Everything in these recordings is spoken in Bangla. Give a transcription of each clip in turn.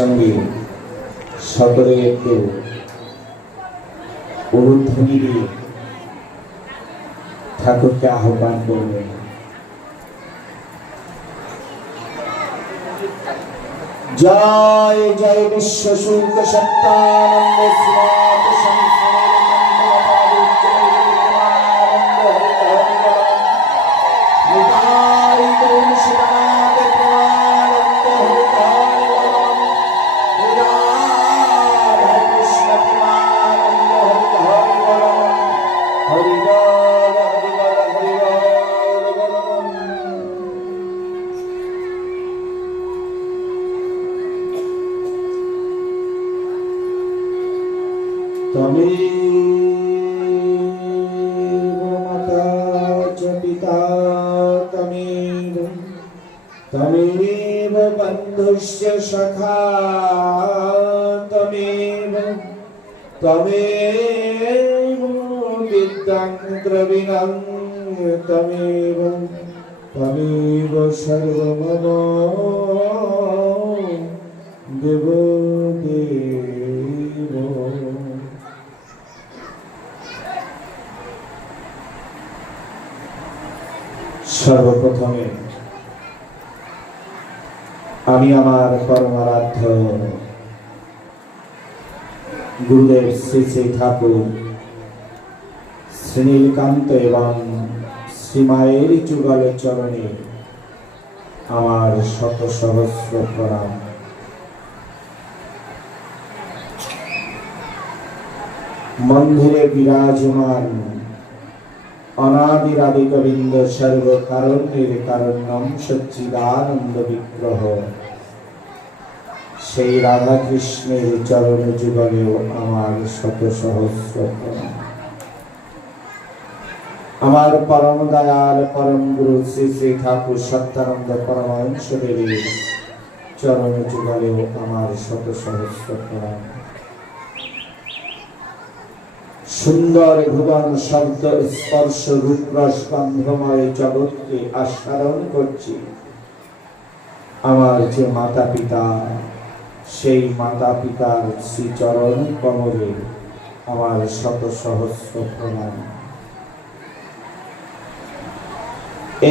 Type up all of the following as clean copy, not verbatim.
সঙ্গে সকলে একটু উলুধ্বনি দিয়ে ঠাকুরকে আহ্বান করবেন। জয় জয় বিশ্ব শুল্ক সত্তানন্দ মাতা চ পিতা তমেব বন্ধুশ্চ সখা তমেব বিদ্যাং দ্রবিণং তমেব সর্বমম দেব দেব। সর্বপ্রথমে আমি আমার পরমারাধ্য গুরুদেব শ্রী শ্রী ঠাকুর শ্রীনীলকান্ত এবং শ্রীমায়ের যুগল চরণে আমার শত সহস্র প্রণাম। মন্দিরে বিরাজমান অনাদিরাদি গোবিন্দ সর্ব কারণের কারণম সচ্চিদানন্দ বিগ্রহ সেই রাধা কৃষ্ণের চরণ যুগলেও আমার শত সহস্র প্রণাম। আমার পরম দয়াল পরম গুরু শ্রী শ্রী ঠাকুর সত্যানন্দ পরমহংসদেবের চরণ যুগলেও আমার শত সহস্র প্রণাম। সুন্দর ভুবন শব্দ স্পর্শ রূপ রস গন্ধময় জগৎকে আস্বাদন করছি আমার যে মাতা পিতা, সেই মাতা পিতার শ্রীচরণ কমলে আমার শত সহস্র প্রণাম।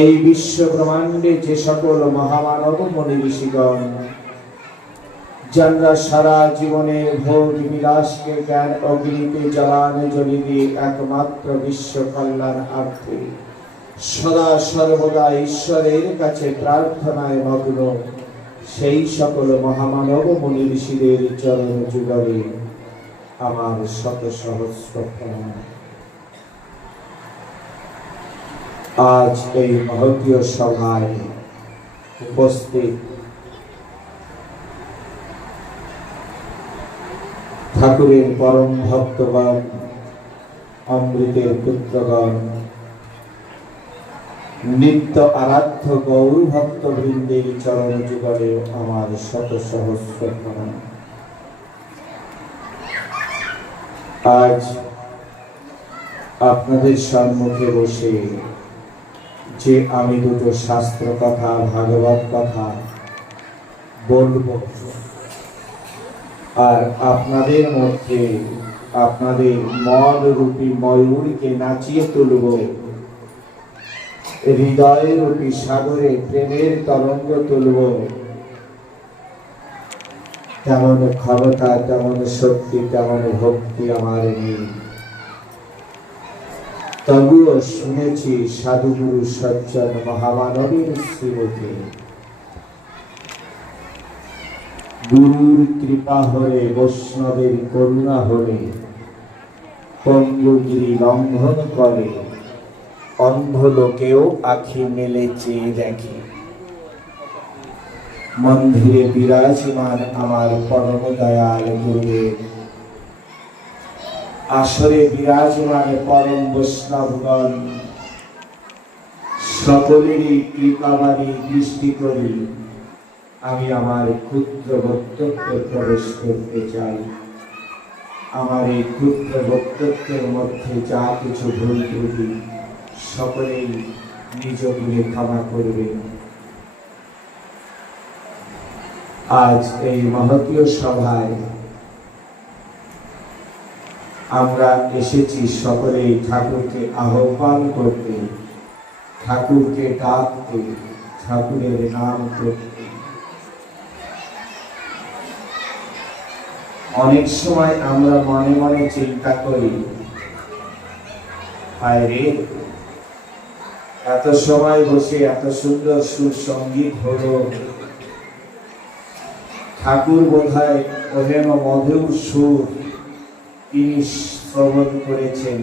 এই বিশ্ব ব্রহ্মাণ্ডে যে সকল মহামানব মনি ঋষিগণ যারা সারা জীবনে ভোগ বিলাসকে জ্ঞান অগ্নিতে জ্বালানো জ্বলি দিয়ে একমাত্র বিশ্ব কল্যাণার্থে সদা সর্বদা ঈশ্বরের কাছে প্রার্থনায় মগ্ন, সেই সকল মহামানব মনি ঋষিদের চরণ যুগলে আমার শত সহস্র প্রণাম। আজ এই মহতীয় সভায় উপস্থিত ঠাকুরের পরম ভক্তগণ, অমৃতের পুত্রগণ, নিত্য আরাধ্য গৌর ভক্ত বৃন্দের চরণ যুগলে আমার শত সহস্র প্রণাম। আজ আপনাদের সম্মুখে বসে যে আমি দুটো শাস্ত্র কথা, ভাগবত কথা বলবো আর আপনাদের মধ্যে আপনাদের মন রূপী ময়ূরকে নাচিয়ে তুলব, হৃদয় রূপী সাগরে প্রেমের তরঙ্গ তুলব, তেমন ক্ষমতা, তেমন শক্তি, তেমন ভক্তি আমার নেই। তবুও শুনেছি সাধুগুরু সজ্জন মহামানবের শ্রীমতী গুরুর কৃপা হলে, বৈষ্ণবের করুণা হলে পঙ্গুগিরি লঙ্ঘন করে অন্ধ লোকেও আখি মেলে চেয়ে দেখে। মন্দিরে বিরাজমান আমার পরম দয়াল গুরুদেব, আসরে বিরাজমান পরম বৈষ্ণবগণ, সকলেরই কৃপাবাণী দৃষ্টি করি আমি আমার ক্ষুদ্র বক্তব্যে প্রবেশ করতে চাই। আমার এই ক্ষুদ্র বক্তব্যের মধ্যে যা কিছু ভুল ত্রুটি সকলেই নিজ গুণে ক্ষমা করবেন। আজ এই মহতীয় সভায় আমরা এসেছি সকলেই ঠাকুরকে আহ্বান করতে, ঠাকুরকে ডাকতে, ঠাকুরের নাম করতে। অনেক সময় আমরা মনে মনে চিন্তা করি, হায় রে, এত সময় বসে এত সুন্দর সুর সঙ্গীত হলো, ঠাকুর বোধহয় ওহেন মধুর সুর তিনি শ্রবণ করেছেন।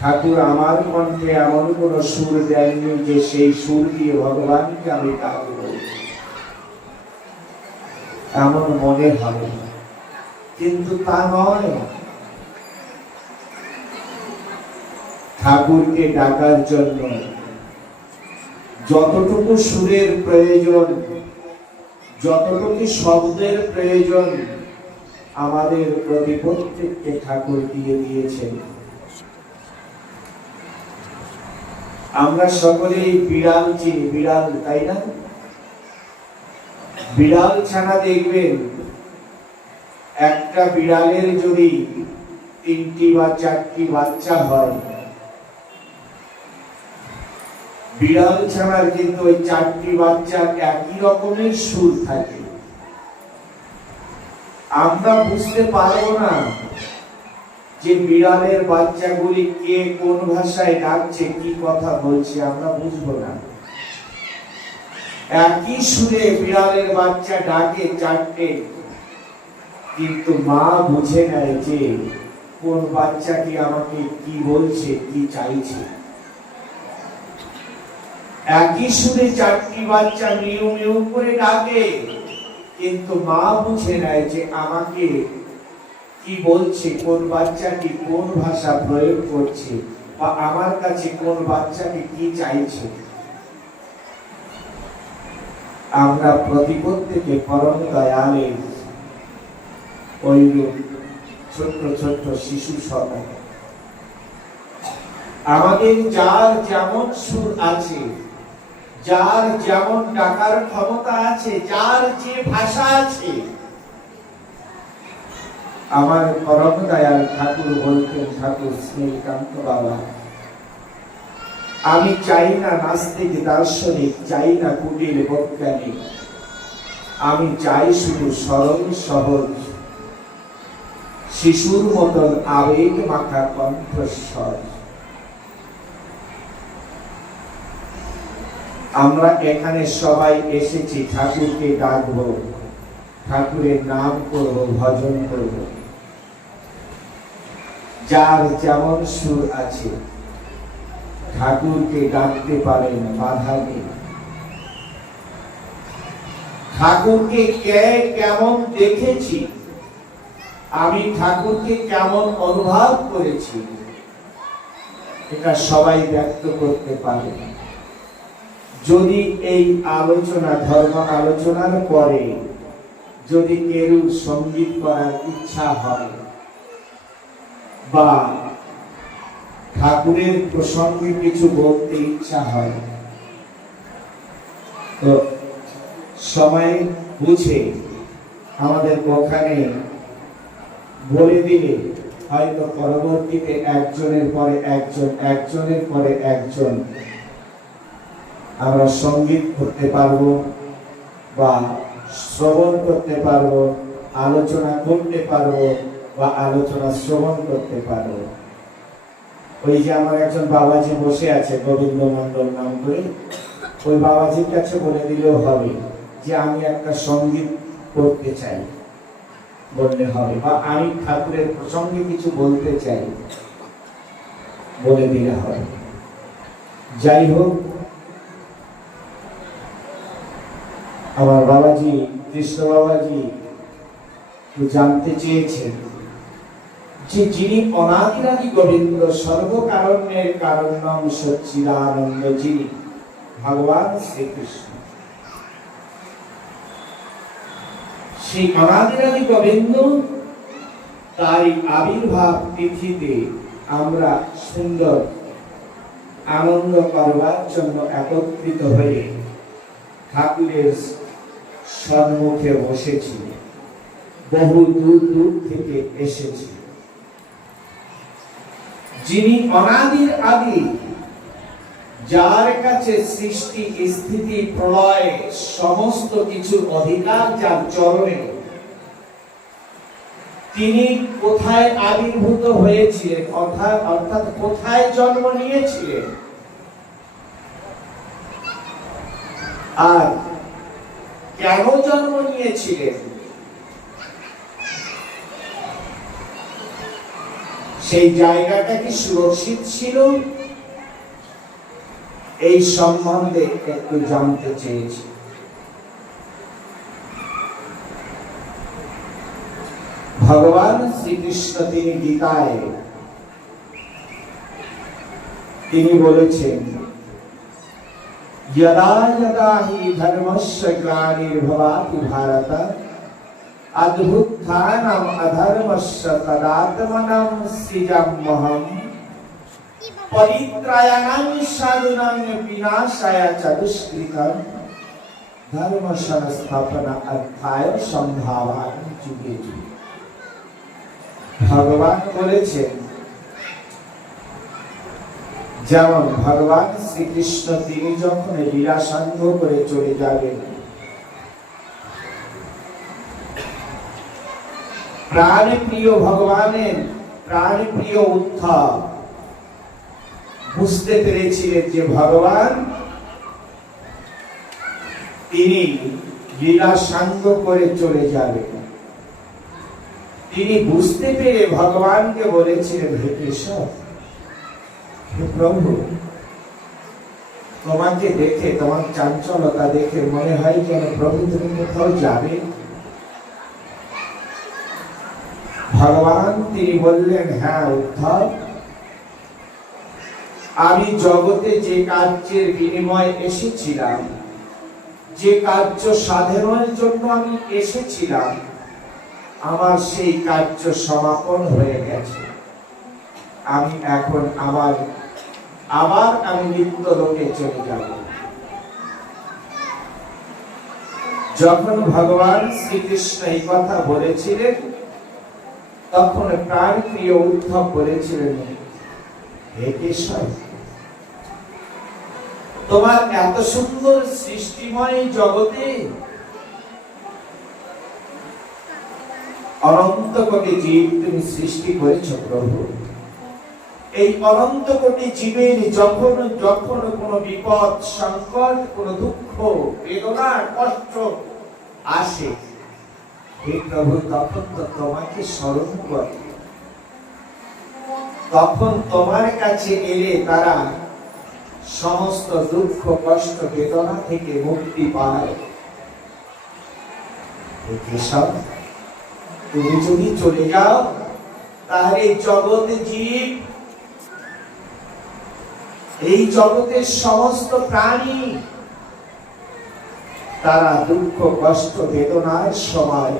ঠাকুর আমার কণ্ঠে এমন কোন সুর দেননি যে সেই সুর দিয়ে ভগবানকে আমি ডাকব, এমন মনে হবে, কিন্তু তা নয়। ঠাকুরকে ডাকার জন্য যতটুকু সুরের প্রয়োজন, যতটুকু শব্দের প্রয়োজন, আমাদের প্রতি প্রত্যেককে ঠাকুর দিয়ে দিয়েছেন। আমরা সকলেই বিড়াল চিনি, বিড়াল, তাই না? বিড়াল ছানা দেখবেন, একটা বিড়ালের যদি 3টি বা 4টি বাচ্চা হয়, বিড়াল ছানার কিন্তু ওই 4টি বাচ্চার একই রকমের সুর থাকে। আমরা বুঝতে পারবো না যে বিড়ালের বাচ্চাগুলি কে কোন ভাষায় ডাকছে, কি কথা বলছে, আমরা বুঝবো না। একই সুরে বিড়ালের বাচ্চা ডাকে 4টে, কিন্তু মা বুঝে নেয় যে কোন বাচ্চাটি আমাকে কি বলছে, কি চাইছে। একই সুরে 4টি বাচ্চা মিউ মিউ করে ডাকে, কিন্তু মা বুঝে নেয় যে আমাকে কি বলছে, কোন বাচ্চাটি কোন ভাষা প্রয়োগ করছে, বা আমার কাছে কোন বাচ্চাটি কি চাইছে। আমরা প্রত্যেকে পরম দয়ালে ওই ছোট্ট ছোট্ট শিশু সবাই, আমাদের যার যেমন সুর আছে, যার যেমন ডাকার ক্ষমতা আছে, যার যে ভাষা আছে, আমার পরম দয়াল ঠাকুর বলতেন, ঠাকুর শ্রীকান্ত বাবা, আমি চাই না নাস্তিক দার্শনিক, চাই না কুটিল বৈজ্ঞানিক, আমি চাই শুধু সরল সহজ শিশুর মতন আবেগ মাখা কণ্ঠস্বর। আমরা এখানে সবাই এসেছি ঠাকুরকে ডাকবো, ঠাকুরের নাম করব, ভজন করব। যার যেমন সুর আছে ঠাকুরকে ডাকতে পারেন, বাধা নেই। ঠাকুরকে কে কেমন দেখেছি, আমি ঠাকুরকে কেমন অনুভব করেছি, এটা সবাই ব্যক্ত করতে পারে। যদি এই আলোচনা, ধর্ম আলোচনার পরে যদি কেউ সঙ্গীত করার ইচ্ছা হয় বা ঠাকুরের প্রসঙ্গে কিছু বলতে ইচ্ছা হয়, তো সময় বুঝে আমাদের ওখানে বলে দিলে হয়তো পরবর্তীতে একজনের পরে একজন, একজনের পরে একজন আমরা সঙ্গীত করতে পারবো বা শ্রবণ করতে পারবো, আলোচনা করতে পারবো বা আলোচনা শ্রবণ করতে পারবো। ওই যে আমার একজন বাবাজি বসে আছে, গোবিন্দ মন্ডল নাম করে, ওই বাবাজির কাছে বলে দিলেও হবে যে আমি একটা সঙ্গীত করতে চাই, বললে হবে, বা আমি ঠাকুরের প্রসঙ্গে কিছু বলতে চাই, বলে দিলে হবে। যাই হোক, আমার বাবাজি, কৃষ্ণ বাবাজি জানতে চেয়েছেন যে যিনি অনাদিরাদি গোবিন্দ, সর্বকারণের কারণম সচ্চিদানন্দ, যিনি ভগবান শ্রীকৃষ্ণ, সেই অনাদিরাদি গোবিন্দ, তাই আবির্ভাব তিথিতে আমরা সুন্দর আনন্দ করবার জন্য একত্রিত হয়ে ঠাকুরের সম্মুখে বসেছিল, বহু দূর দূর থেকে এসেছিল। যিনি অনাদির আদি, যার কাছে সৃষ্টি স্থিতি প্রলয় সমস্ত কিছুর অধিকার যার চরণে, তিনি কোথায় আবির্ভূত হয়েছিলেন, অর্থাৎ কোথায় জন্ম নিয়েছিলেন, আর কেন জন্ম নিয়েছিলেন, সেই জায়গাটা কি সুরক্ষিত ছিল, এই সম্বন্ধে একটু জানতে চেয়েছি। ভগবান শ্রীকৃষ্ণ তিনি গীতায় তিনি বলেছেন, यदा यदा हि धर्मस्य ग्लानिर्भवति भारत अद्भुत्थानम् अधर्मस्य तदात्मनं सृजाम्यहम् परित्राणाय साधूनां विनाशाय च दुष्कृतं धर्म संस्थापना अर्थाय संभावामि जुगे जुगे। ভগবান বলেছেন, যেমন ভগবান শ্রীকৃষ্ণ তিনি যখন লীলা সাঙ্গ করে চলে যাবেন, প্রাণপ্রিয় ভগবানের প্রাণপ্রিয় উদ্ধব বুঝতে পেরেছিলেন যে ভগবান তিনি লীলা সাঙ্গ করে চলে যাবেন। তিনি বুঝতে পেরে ভগবানকে বলেছিলেন, হে কেশব, হে প্রভু, তোমাকে দেখে, তোমার চাঞ্চলতা দেখে মনে হয় যেন প্রভু তুমি কোথাও যাবে। ভগবান তিনি বললেন, হ্যাঁ উদ্ধব, আমি জগতে যে কার্যের বিনিময়ে এসেছিলাম, যে কার্য সাধনের জন্য আমি এসেছিলাম, আমার সেই কার্য সমাপন হয়ে গেছে। আমি এখন আবার আমি নিত্য লোকে চলে যাব। যখন ভগবান শ্রীকৃষ্ণ এই কথা বলেছিলেন, তখন প্রাণ প্রিয় উদ্ধব বলেছিলেন, হে কেশব, তোমার এত সুন্দর সৃষ্টিময় জগতে অনন্ত কোটি জীব তুমি সৃষ্টি করেছ প্রভু। এই অনন্ত কোটি জীবের যখন যখন কোনো বিপদ, সংকট, কোনো দুঃখ, বেদনা, কষ্ট আসে, হে প্রভু, তখন তো তোমাকে স্মরণ করে, তখন তোমার কাছে এলে তারা সমস্ত দুঃখ, কষ্ট, বেদনা থেকে মুক্তি পায়। হে কেশব, তুমি যদি চলে যাও, তাহলে জগতে জীব, এই জগতের সমস্ত প্রাণী, তারা দুঃখ, কষ্ট, বেদনার সময়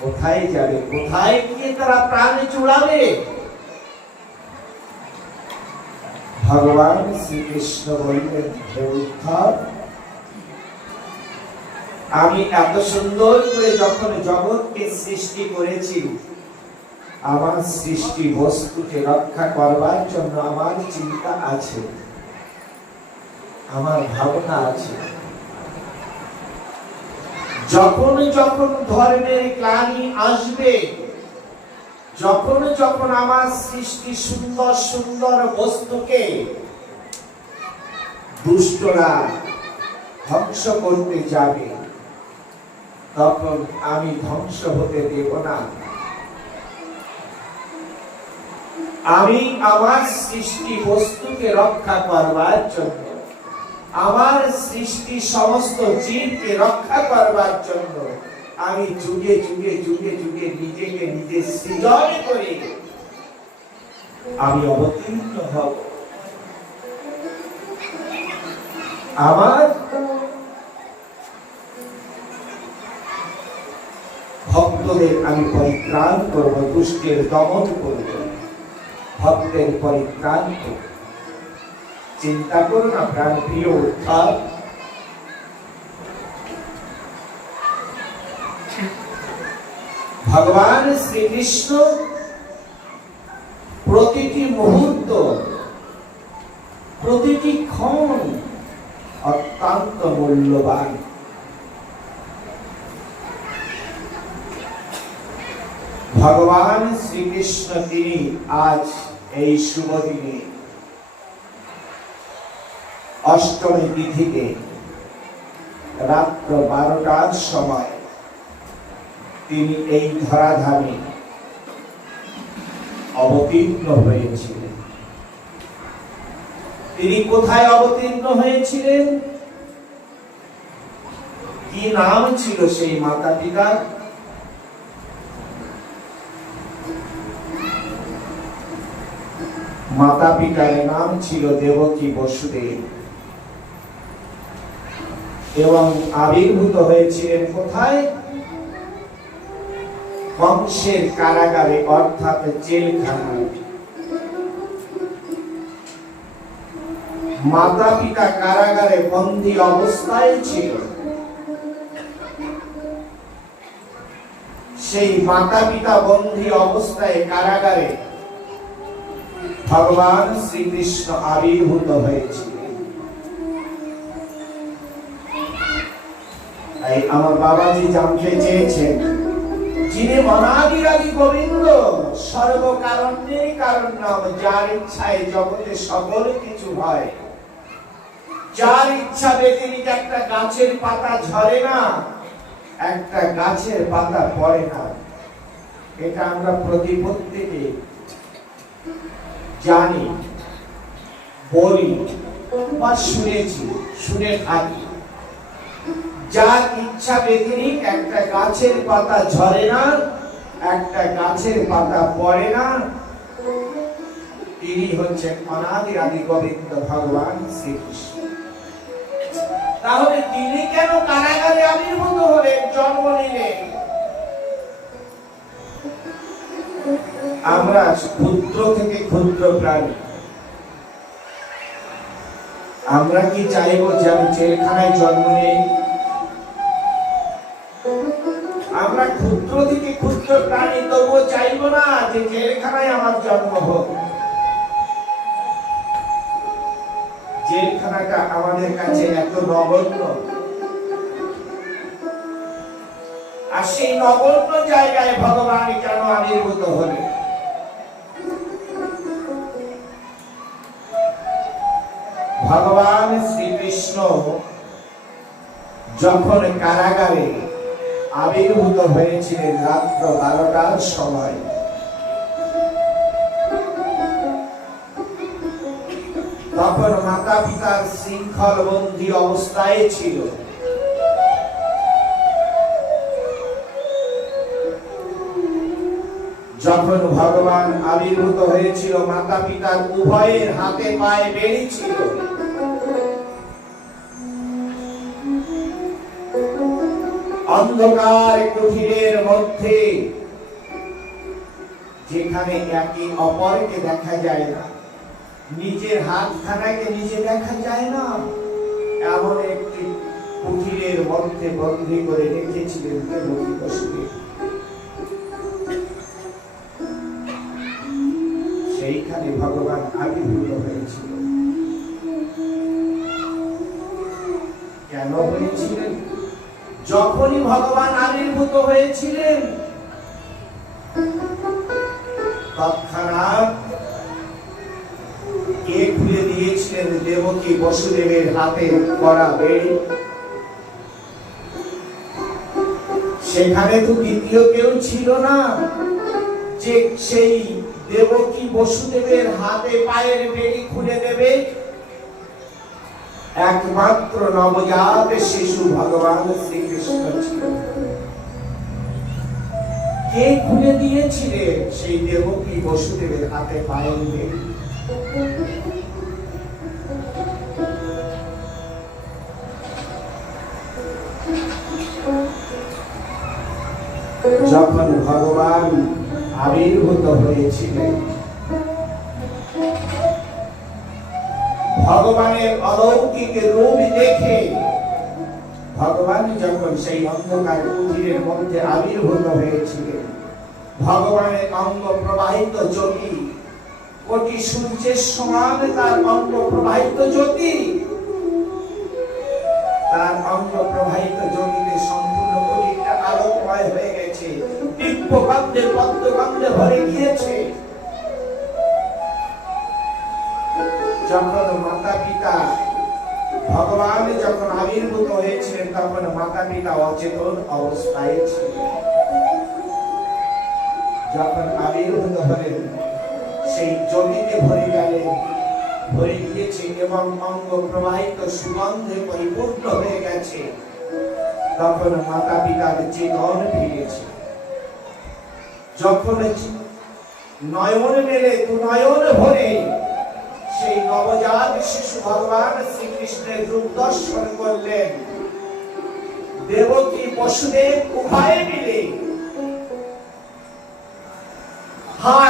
কোথায় যাবে, কোথায় গিয়ে তারা প্রাণ জুড়াবে? ভগবান শ্রীকৃষ্ণ বললেন, হে উদ্ধব, আমি এত সুন্দর করে যখন জগৎকে সৃষ্টি করেছি, আমার সৃষ্টি বস্তুকে রক্ষা করবার জন্য আমার চিন্তা আছে, আমার ভাবনা আছে। যখন যখন ধর্মের গ্লানি আসবে, যখন যখন আমার সৃষ্টি সুন্দর সুন্দর বস্তুকে দুষ্টরা ধ্বংস করতে যাবে, তখন আমি ধ্বংস হতে দেব না। আমি আমার সৃষ্টি বস্তুকে রক্ষা করবার জন্য, আমার সৃষ্টি সমস্ত জীবকে রক্ষা করবার জন্য আমি যুগে যুগে যুগে যুগে নিজেকে নিজে সৃজন করে আমি অবতীর্ণ হব। আমার ভক্তদের আমি পরিত্রাণ করব, দুষ্টের দমন করব, ভক্তের পরিত্রাণ করব। চিন্তা করো না প্রাণ প্রিয় উদ্ধব, ভগবান শ্রীকৃষ্ণ প্রতিটি মুহূর্ত, প্রতিটি ক্ষণ অত্যন্ত মূল্যবান। ভগবান শ্রীকৃষ্ণ তিনি আজ এই শুভ দিনে অষ্টমী তিথিতে রাত্র 12টার সময় তিনি এই ধরাধামে অবতীর্ণ হয়েছিলেন। তিনি কোথায় অবতীর্ণ হয়েছিলেন? কি নাম ছিল সেই মাতা পিতার? মাতা পিতার নাম ছিল দেবকী বসুদেব এবং আবির্ভূত হয়েছিলেন কোথায়? কংসের কারাগারে, অর্থাৎ জেলখানায়। মাতা পিতা কারাগারে বন্দী অবস্থায় ছিল। সেই মাতা পিতা বন্দী অবস্থায় কারাগারে ভগবান শ্রীকৃষ্ণ আবির্ভূত হয়েছিলেন। তাই আমার বাবাজি জানতে চেয়েছেন, যিনি অনাদিরাদি গোবিন্দ, সর্বকারণের কারণ নাম, যার ইচ্ছায় জগতে সকল কিছু হয়, যার ইচ্ছা ব্যতিরিক্ত একটা গাছের পাতা ঝরে না, একটা গাছের পাতা পড়ে না। এটা আমরা প্রতিপত্তিতে জানি, বলি বা শুনেছি, শুনে থাকি। যার ইচ্ছা ব্যতিরিক্ত একটা গাছের পাতা ঝরে না, একটা গাছের পাতা পড়ে না, তিনি হচ্ছেন অনাদি আদি গোবিন্দ ভগবান শ্রীকৃষ্ণ। তাহলে তিনি কেন কারাগারে আবির্ভূত হলেন, জন্ম নিলেন? আমরা ক্ষুদ্র থেকে ক্ষুদ্র প্রাণী, আমরা কি চাইবো যে আমি জেলখানায় জন্ম নেই? আমরা ক্ষুদ্র থেকে ক্ষুদ্র প্রাণী, তবুও চাইবো না যে জেলখানায় আমার জন্ম হোক। জেলখানাটা আমাদের কাছে এত নগণ্য, আর সেই নগণ্য জায়গায় ভগবান কেন আবির্ভূত হলেন? ভগবান শ্রীকৃষ্ণ যখন কারাগারে আবির্ভূত হয়েছিলেন রাত্র 12টার সময়, তখন মাতা পিতার শৃঙ্খল বন্দী অবস্থায় ছিল। যখন ভগবান আবির্ভূত হয়েছিল, মাতা পিতার উভয়ের হাতে পায়ে বেড়ি ছিল। অন্ধকার কুঠিরের মধ্যে, যেখানে একে অপরকে দেখা যায় না, নিজের হাতখানাকে নিজে দেখা যায় না, এমন একটি কুঠিরের মধ্যে বন্দী করে রেখেছিলেন দেবকী বসুদেব। সেইখানে ভগবান আবির্ভূত হয়েছিল। কেন হয়েছিলেন? যখনই ভগবান আবির্ভূত হয়েছিলেন, তৎক্ষণাৎ কে খুলে দিয়েছিলেন? দেবকী বসুদেবের হাতে করা বেড়ি। সেখানে তো দ্বিতীয় কেউ ছিল না যে সেই দেবকী বসুদেবের হাতে পায়ের বেড়ি খুলে দেবে। একমাত্র নবজাত শিশু ভগবান শ্রীকৃষ্ণ ছিল। কে খুলে দিয়েছিলেন সেই দেবকী বসুদেবের হাতে পায়ের বেড়ি? যখন ভগবান আবির্ভূত হয়েছিলেন, ভগবানের অলৌকিক রূপ দেখে ভগবান যখন সেই অন্ধকার কুটিরের মধ্যে আবির্ভূত হয়েছিলেন, ভগবানের অঙ্গ প্রবাহিত জ্যোতি কোটি সূর্যের সমান, তার অঙ্গ প্রবাহিত জ্যোতি, তার অঙ্গ প্রবাহিত জ্যোতিতে সম্পূর্ণ কুটিরটা আলোকময় হয়ে গেছে, দিব্যগন্ধে পদ্মগন্ধে ভরে গিয়েছে। যখন মাতা পিতা ভগবান যখন আবির্ভূত হয়েছিলেন, তখন মাতা পিতা অচেতন অবস্থায় ছিলেন। যখন আবির্ভূত হলেন, সেই জ্যোতিতে ভরে গেলেন, ভরে গিয়েছে এবং অঙ্গ প্রবাহিত সুগন্ধে পরিপূর্ণ হয়ে গেছে। তখন মাতা পিতার চেতন ফিরেছে। যখন নয়ন মেলে দু নয়ন ভরে সেই নবজাত শিশু ভগবান শ্রীকৃষ্ণের রূপ দর্শন করলেন, দেবকী বসুদেব উভয়ে মিলে হা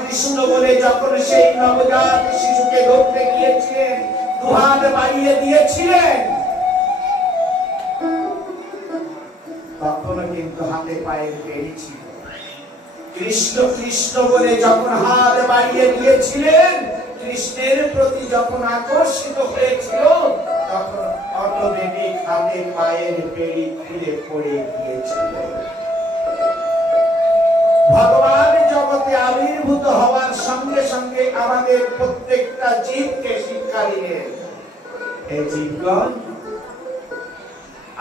কৃষ্ণ বলে যখন সেই নবজাত শিশুকে ধরতে গিয়েছিলেন, দুহাত বাড়িয়ে দিয়েছিলেন, তখন কিন্তু হাতে পায়ে বেড়ি ছিল। কৃষ্ণ কৃষ্ণ বলে যখন হাত বাড়িয়ে দিয়েছিলেন, কৃষ্ণের প্রতি যখন আকর্ষিত হয়েছিল, তখন অটোমেটিক হাতে পায়ের বেড়ি খুলে পড়ে গিয়েছিল। ভগবান জগতে আবির্ভূত হওয়ার সঙ্গে সঙ্গে আমাদের প্রত্যেকটা জীবকে শিক্ষা দিলেন, এই জীবগণ,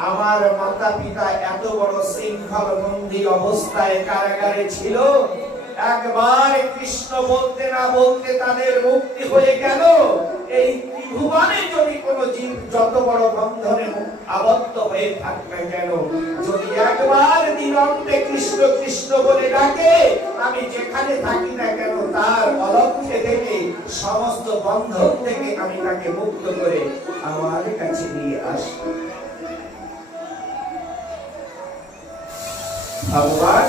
আমার মাতা পিতা এত বড় শৃঙ্খল বন্দী অবস্থায় কারাগারে ছিল, একবার কৃষ্ণ বলতে না বলতে তাদের মুক্তি হয়ে গেল। এই ত্রিভুবনে যদি কোন জীব যত বড় বন্ধনে আবদ্ধ হয়ে থাকবে কেন, যদি একবার দিনন্তে কৃষ্ণ কৃষ্ণ বলে ডাকে, আমি যেখানে থাকি না কেন তার অলক্ষ্যে থেকে সমস্ত বন্ধন থেকে আমি তাকে মুক্ত করে আমার কাছে নিয়ে আসি। ভগবান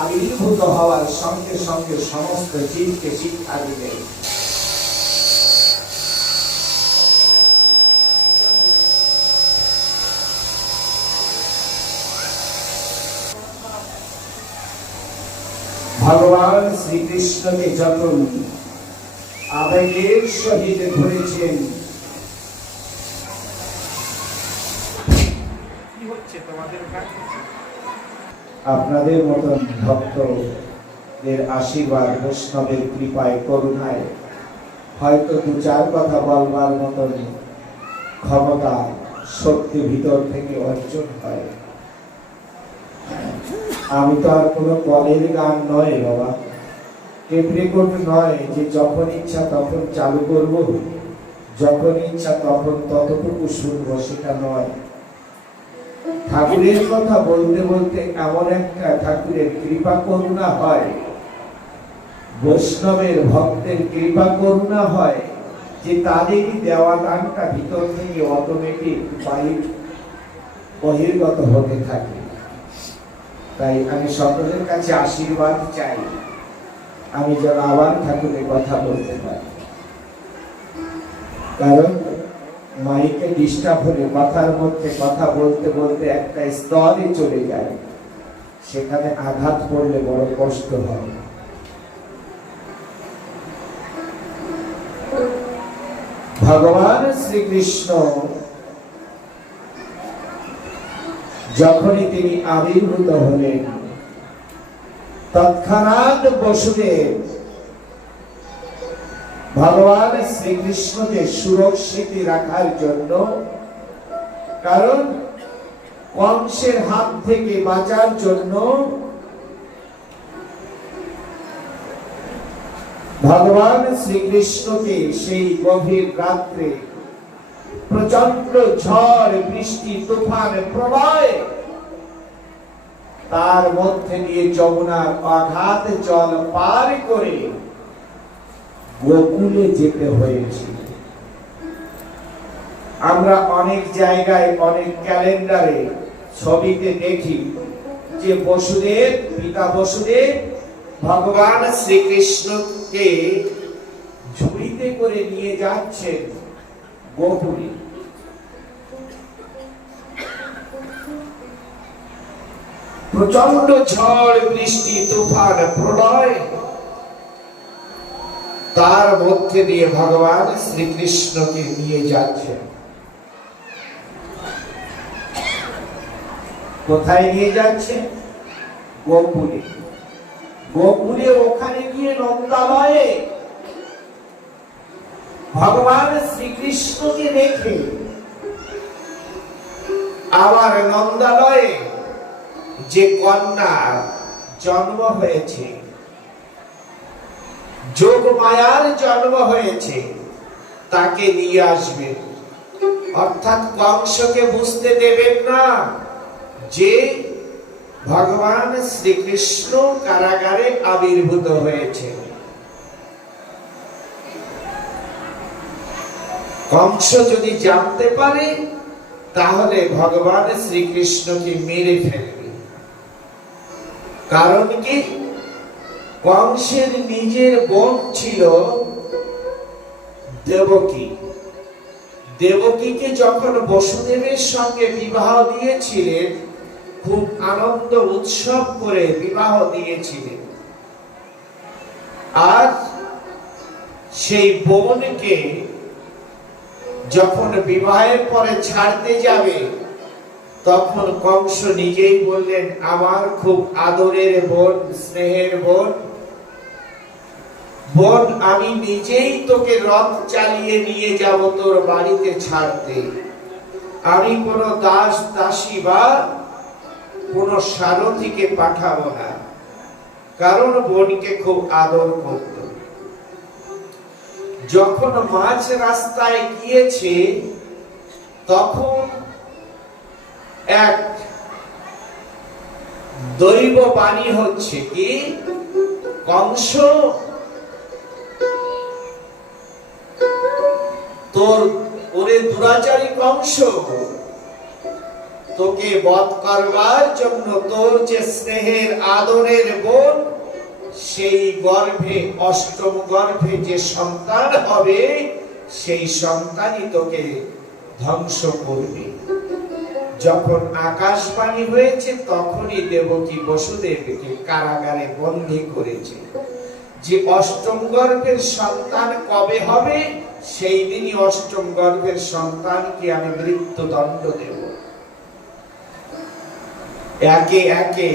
আবির্ভূত হওয়ার সঙ্গে সঙ্গে সমস্ত জীবকে শিক্ষা দিলেন। ভগবান শ্রীকৃষ্ণকে যখন আবেগের সহিত ধরেছেন, কি হচ্ছে তোমাদের কাছে? আপনাদের মতন ভক্তদের আশীর্বাদ, বৈষ্ণবের কৃপায় করুণায় হয়তো দু চার কথা বলবার মতন ক্ষমতা শক্তি ভিতর থেকে অর্জন হয়। আমি তো আর কোনো কলের গান নয় বাবা, টেপ রেকর্ড নয় যে যখন ইচ্ছা তখন চালু করব, যখন ইচ্ছা তখন ততটুকু শুনবো, সেটা নয়। ঠাকুরের কথা বলতে বলতে এমন একটা ঠাকুরের কৃপা করুণা হয়, বৈষ্ণবের ভক্তের কৃপা করুণা হয়, যে তাদেরই দেওয়া দানটা ভিতর থেকে অটোমেটিক বহির্গত হতে থাকে। তাই আমি সকলের কাছে আশীর্বাদ চাই, আমি যেন আবার ঠাকুরের কথা বলতে পারি। কারণ মাইকে ডিস্টার্ব হলে কথার মধ্যে কথা বলতে বলতে একটা স্তরে চলে যায়, সেখানে আঘাত পড়লে বড় কষ্ট হয়। ভগবান শ্রীকৃষ্ণ যখনই তিনি আবির্ভূত হলেন, তৎক্ষণাৎ বসুদেব ভগবান শ্রীকৃষ্ণকে সুরক্ষিত রাখার জন্য, কারণ কংসের হাত থেকে বাঁচার জন্য ভগবান শ্রীকৃষ্ণকে সেই গভীর রাত্রে প্রচন্ড ঝড় বৃষ্টি তুফান প্রলয় তার মধ্যে দিয়ে যমুনার অগাধ জল পার করে গোকুলে যেতে হয়েছে। আমরা অনেক জায়গায় অনেক ক্যালেন্ডারে ছবিতে দেখি যে বসুদেব, পিতা বসুদেব ভগবান শ্রীকৃষ্ণকে ঝুড়িতে করে নিয়ে যাচ্ছেন গোকুলে। প্রচন্ড ঝড় বৃষ্টি তুফান প্রলয়, তার মধ্যে দিয়ে ভগবান শ্রীকৃষ্ণকে নিয়ে যাচ্ছেন। কোথায় নিয়ে যাচ্ছে? গোকুলে। গোকুলে ওখানে গিয়ে নন্দালয়ে ভগবান শ্রীকৃষ্ণকে রেখে আবার নন্দালয়ে যে কন্যা জন্ম হয়েছে, যোগ মায়ার জন্ম হয়েছে, তাকে নিয়ে আসবেন। অর্থাৎ কংসকে বুঝতে দেবেন না যে ভগবান শ্রীকৃষ্ণ কারাগারে আবির্ভূত হয়েছে। কংস যদি জানতে পারে তাহলে ভগবান শ্রীকৃষ্ণকে মেরে ফেলবে। কারণ কি? কংসের নিজের বোন ছিল দেবকী। দেবকীকে যখন বসুদেবের সঙ্গে বিবাহ দিয়েছিলেন, খুব আনন্দ উৎসব করে বিবাহ দিয়েছিলেন। আর সেই বোনকে যখন বিবাহের পরে ছাড়তে যাবে, তখন কংস নিজেই বললেন, আমার খুব আদরের বোন, স্নেহের বোন, বোন আমি নিজেই তোকে রথ চালিয়ে নিয়ে যাব তোর বাড়িতে ছাড়তে। আমি কোনো দাস দাসী বা কোনো সারথীকে পাঠাবো না। কারণ বোনকে খুব আদর করত। যখন মাঝ রাস্তায় গিয়েছে, তখন এক দৈব বাণী হচ্ছে কি, কংস তোর ওরে দুরাচারী কংস, তোকে বধ করবার জন্য তোর যে স্নেহের আদরের বোন, সেই গর্ভে, অষ্টম গর্ভে যে সন্তান হবে, সেই সন্তানই তোকে ধ্বংস করবে। যখন আকাশবাণী হয়েছে, তখনই দেবকী বসুদেবকে কারাগারে বন্দী করেছে। যে অষ্টম গর্ভের সন্তান কবে হবে, সেই দিনই অষ্টম গর্ভের সন্তানকে আমি মৃত্যুদণ্ড দেব। একে একে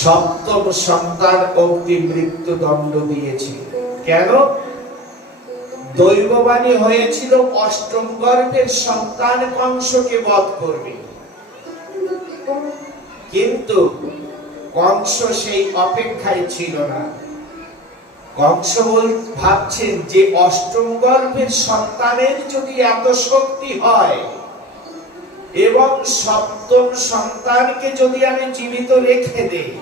সপ্তম সন্তান অবধি মৃত্যুদণ্ড দিয়েছে। কেন? দৈববাণী হয়েছিল অষ্টম গর্ভের সন্তান কংসকে বধ করবে। কিন্তু কংস সেই অপেক্ষায় ছিল না। কংস ভাবছেন যে অষ্টম গর্ভের সন্তানের যদি এত শক্তি হয়, এবং সপ্তম সন্তানকে যদি আমি জীবিত রেখে দেই,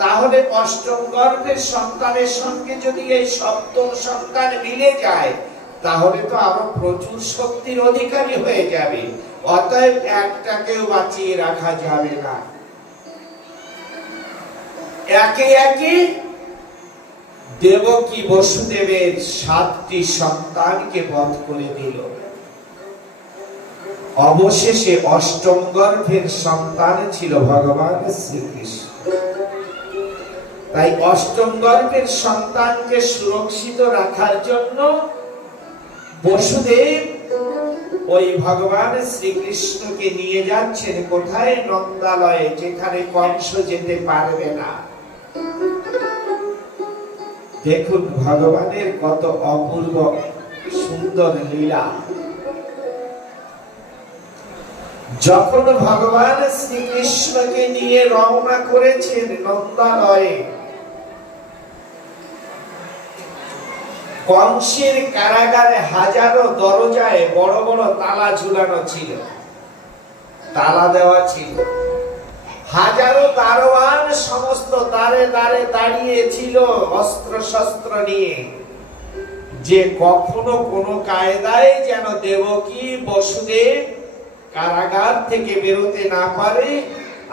তাহলে অষ্টম গর্ভের সন্তানের সঙ্গে যদি এই সপ্তম সন্তান মিলে যায়, তাহলে তো আরো প্রচুর শক্তির অধিকারী হয়ে যাবে। অতএব একটাকেও বাঁচিয়ে রাখা যাবে না। একে একে দেবকী বসুদেবের 7টি সন্তানকে বধ করে দিল। অবশেষে অষ্টম গর্ভের সন্তান ছিল ভগবান শ্রীকৃষ্ণ। তাই অষ্টম গর্ভের সন্তানকে সুরক্ষিত রাখার জন্য বসুদেব ওই ভগবান শ্রীকৃষ্ণকে নিয়ে যাচ্ছেন কোথায়? নন্দালয়ে, যেখানে কংস যেতে পারবে না। দেখুন ভগবানের কত অপূর্ব সুন্দর লীলা। যখন ভগবান শ্রীকৃষ্ণকে নিয়ে রওনা করেছেন নন্দালয়ে, কংসের কারাগারে হাজারো দরজায় বড় বড় তালা ঝুলানো ছিল, তালা দেওয়া ছিল। হাজারো দারোয়ান সমস্ত দ্বারে দ্বারে দাঁড়িয়ে ছিল অস্ত্র শস্ত্র নিয়ে, যে কখনো কোনো কায়দায় যেন দেবকী বসুদেব কারাগার থেকে বেরোতে না পারে,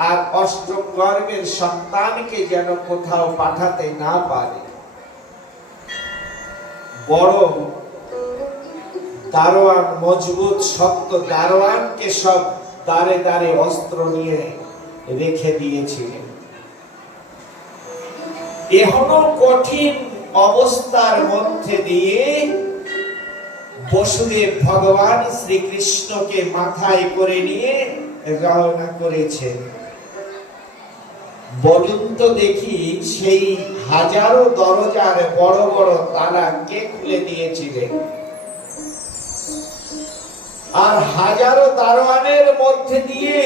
আর অষ্টম গর্ভের সন্তানকে যেন কোথাও পাঠাতে না পারে। বড় দারোয়ান, মজবুত শক্ত দারোয়ানকে সব দাঁড়ে দাঁড়ে অস্ত্র নিয়ে রেখে দিয়েছিলেন। এখনো কঠিন অবস্থার মধ্যে দিয়ে বসুদেব ভগবান শ্রীকৃষ্ণকে মাথায় করে নিয়ে রওনা করেছেন। বলুন তো দেখি, সেই হাজারো দরজার বড় বড় তালা কে খুলে দিয়েছিলেন? আর হাজারো দারোয়ানের মধ্যে দিয়ে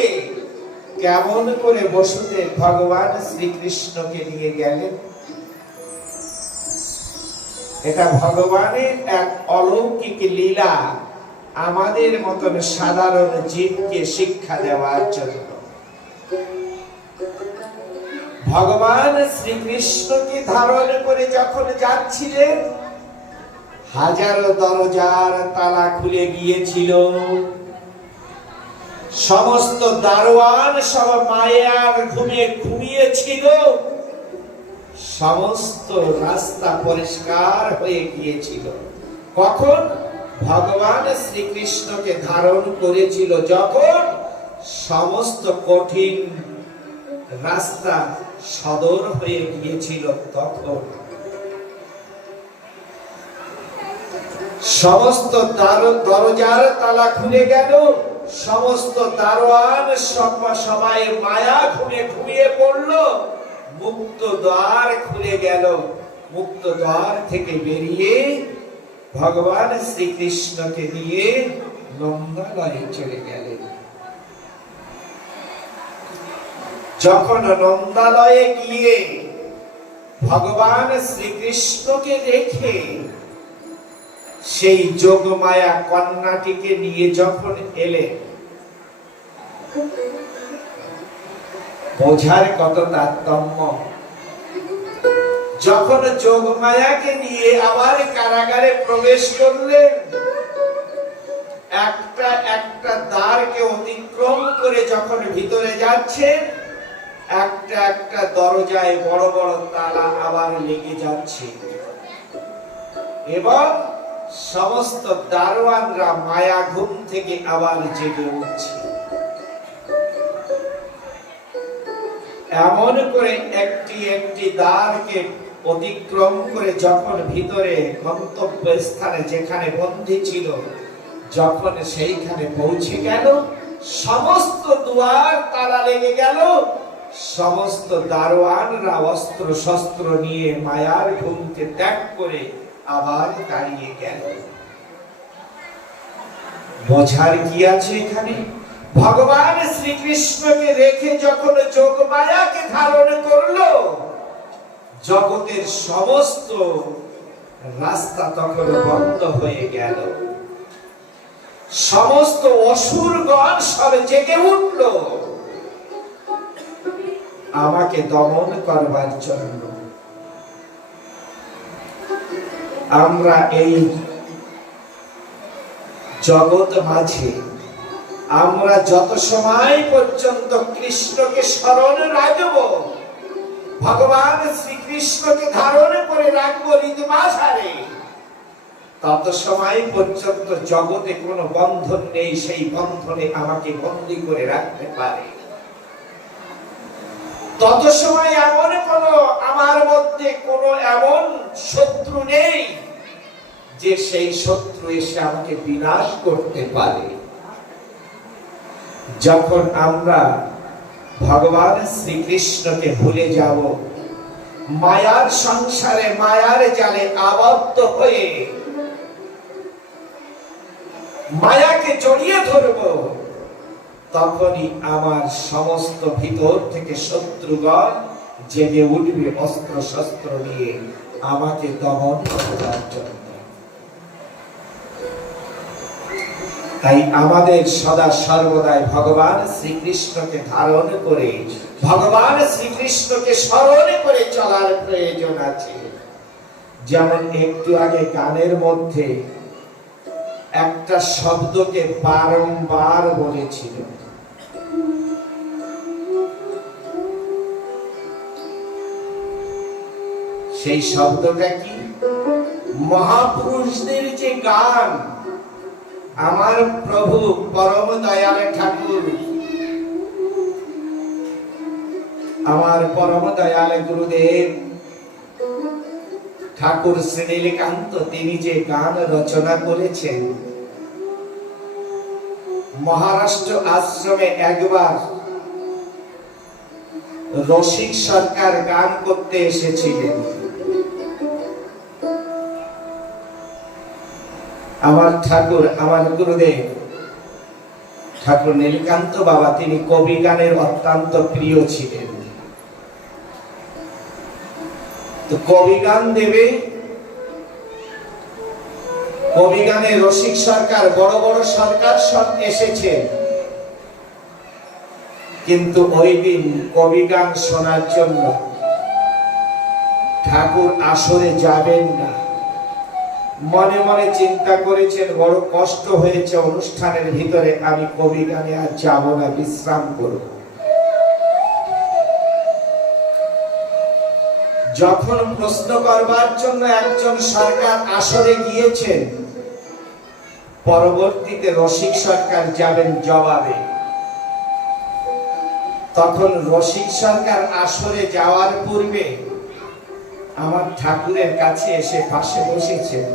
কেমন করে বসুদেব ভগবান শ্রীকৃষ্ণকে নিয়ে গেলেন? এটা ভগবানের এক অলৌকিক লীলা, আমাদের মতন সাধারণ জীবকে শিক্ষা দেওয়ার জন্য। ভগবান শ্রীকৃষ্ণকে ধারণ করে যখন যাচ্ছিলেন, হাজারো দরজার তালা খুলে গিয়েছিল। সমস্ত দারোয়ান সব মায়ার ঘুমে ঘুমিয়েছিল। সমস্ত রাস্তা পরিষ্কার হয়ে গিয়েছিল। কখন? ভগবান শ্রীকৃষ্ণকে ধারণ করেছিল যখন সমস্ত কঠিন রাস্তা সদর হয়ে গিয়েছিল, তখন সমস্ত দরজার তালা খুলে গেল। সমস্ত দারোয়ান সবাই মায়া ঘুমে ঘুমিয়ে পড়ল। মুক্ত দ্বার খুলে গেল। মুক্ত দ্বার থেকে বেরিয়ে ভগবান শ্রীকৃষ্ণকে নিয়ে নন্দালয়ে চলে গেলেন। যখন নন্দালয়ে গিয়ে ভগবান শ্রীকৃষ্ণকে দেখে সেই যোগমায়া কন্যাটিকে নিয়ে যখন এলেন, বোঝার কত তারতম্য। যখন যোগমায়াকে নিয়ে আবার কারাগারে প্রবেশ করলেন, একটা একটা দ্বারকে অতিক্রম করে যখন ভিতরে যাচ্ছেন, একটা একটা দরজায় বড় বড় তালা আবার লেগে যাচ্ছে এবং সমস্ত দারোয়ানরা মায়া ঘুম থেকে আবার জেগে উঠছে। এমন করে একটি একটি দ্বারকে অতিক্রম করে যখন ভিতরে গন্তব্য স্থানে যেখানে বন্দী ছিল, যখন সেইখানে পৌঁছে গেল, সমস্ত দুয়ার তালা লেগে গেল। সমস্ত দারোয়ানরা অস্ত্র শস্ত্র নিয়ে মায়ার ঘুমকে ত্যাগ করে আবার দাঁড়িয়ে গেল। বোঝার কি আছে এখানে? ভগবান শ্রীকৃষ্ণকে রেখে যখন যোগমায়াকে ধারণ করলো, জগতের সমস্ত রাস্তা তখন বন্ধ হয়ে গেল। সমস্ত অসুরগণ সব জেগে উঠল আমাকে দমন করবার জন্য। আমরা এই জগৎ মাঝে আমরা যত সময় পর্যন্ত কৃষ্ণকে স্মরণ রাখব, ভগবান শ্রীকৃষ্ণকে ধারণ করে রাখবো হৃদমাঝারে, তত সময় পর্যন্ত জগতে কোনো বন্ধন নেই সেই বন্ধনে আমাকে বন্দী করে রাখতে পারে। তত সময় এমন কোনো আমার মধ্যে কোনো এমন শত্রু নেই যে সেই শত্রু এসে আমাকে বিনাশ করতে পারে। যখন আমরা ভগবান শ্রীকৃষ্ণকে ভুলে যাব, মায়ার সংসারে মায়ার জালে আবদ্ধ হয়ে মায়াকে জড়িয়ে ধরব, তখনই আমার সমস্ত ভিতর থেকে শত্রুগণ জেগে উঠবে অস্ত্র শস্ত্র নিয়ে আমাকে দমন করার জন্য। তাই আমাদের সদা সর্বদাই ভগবান শ্রীকৃষ্ণকে ধারণ করে ভগবান শ্রীকৃষ্ণকে স্মরণ করে চলার প্রয়োজন আছে। যেমন একটু আগে গানের মধ্যে একটা শব্দকে বারংবার বলেছিল, সেই শব্দটা কি? মহাপুরুষদের যে গান, আমার প্রভু পরম দয়াল ঠাকুর আমার পরম দয়াল গুরুদেব ঠাকুর শ্রী নীলকান্ত তিনি যে গান রচনা করেছেন, মহারাষ্ট্র আশ্রমে একবার রসিক সরকার গান করতে এসেছিলেন। আমার ঠাকুর, আমার গুরুদেব ঠাকুর নীলকান্ত বাবা তিনি কবি গানের অত্যন্ত প্রিয় ছিলেন। তো কবি গান দেবে, কবি গানে রসিক সরকার বড় বড় সরকার সব এসেছে, কিন্তু ওই দিন কবি গান শোনার জন্য ঠাকুর আসরে যাবেন না। মনে মনে চিন্তা করেছেন বড় কষ্ট হয়েছে অনুষ্ঠানের ভিতরে, আমি কবি গানে আর যাব না, বিশ্রাম করব। যখন প্রশ্ন করবার জন্য একজন সরকার আসরে গিয়েছেন, পরবর্তীতে রসিক সরকার যাবেন জবাবে, তখন রসিক সরকার আসরে যাওয়ার পূর্বে আমার ঠাকুরের কাছে এসে পাশে বসেছেন।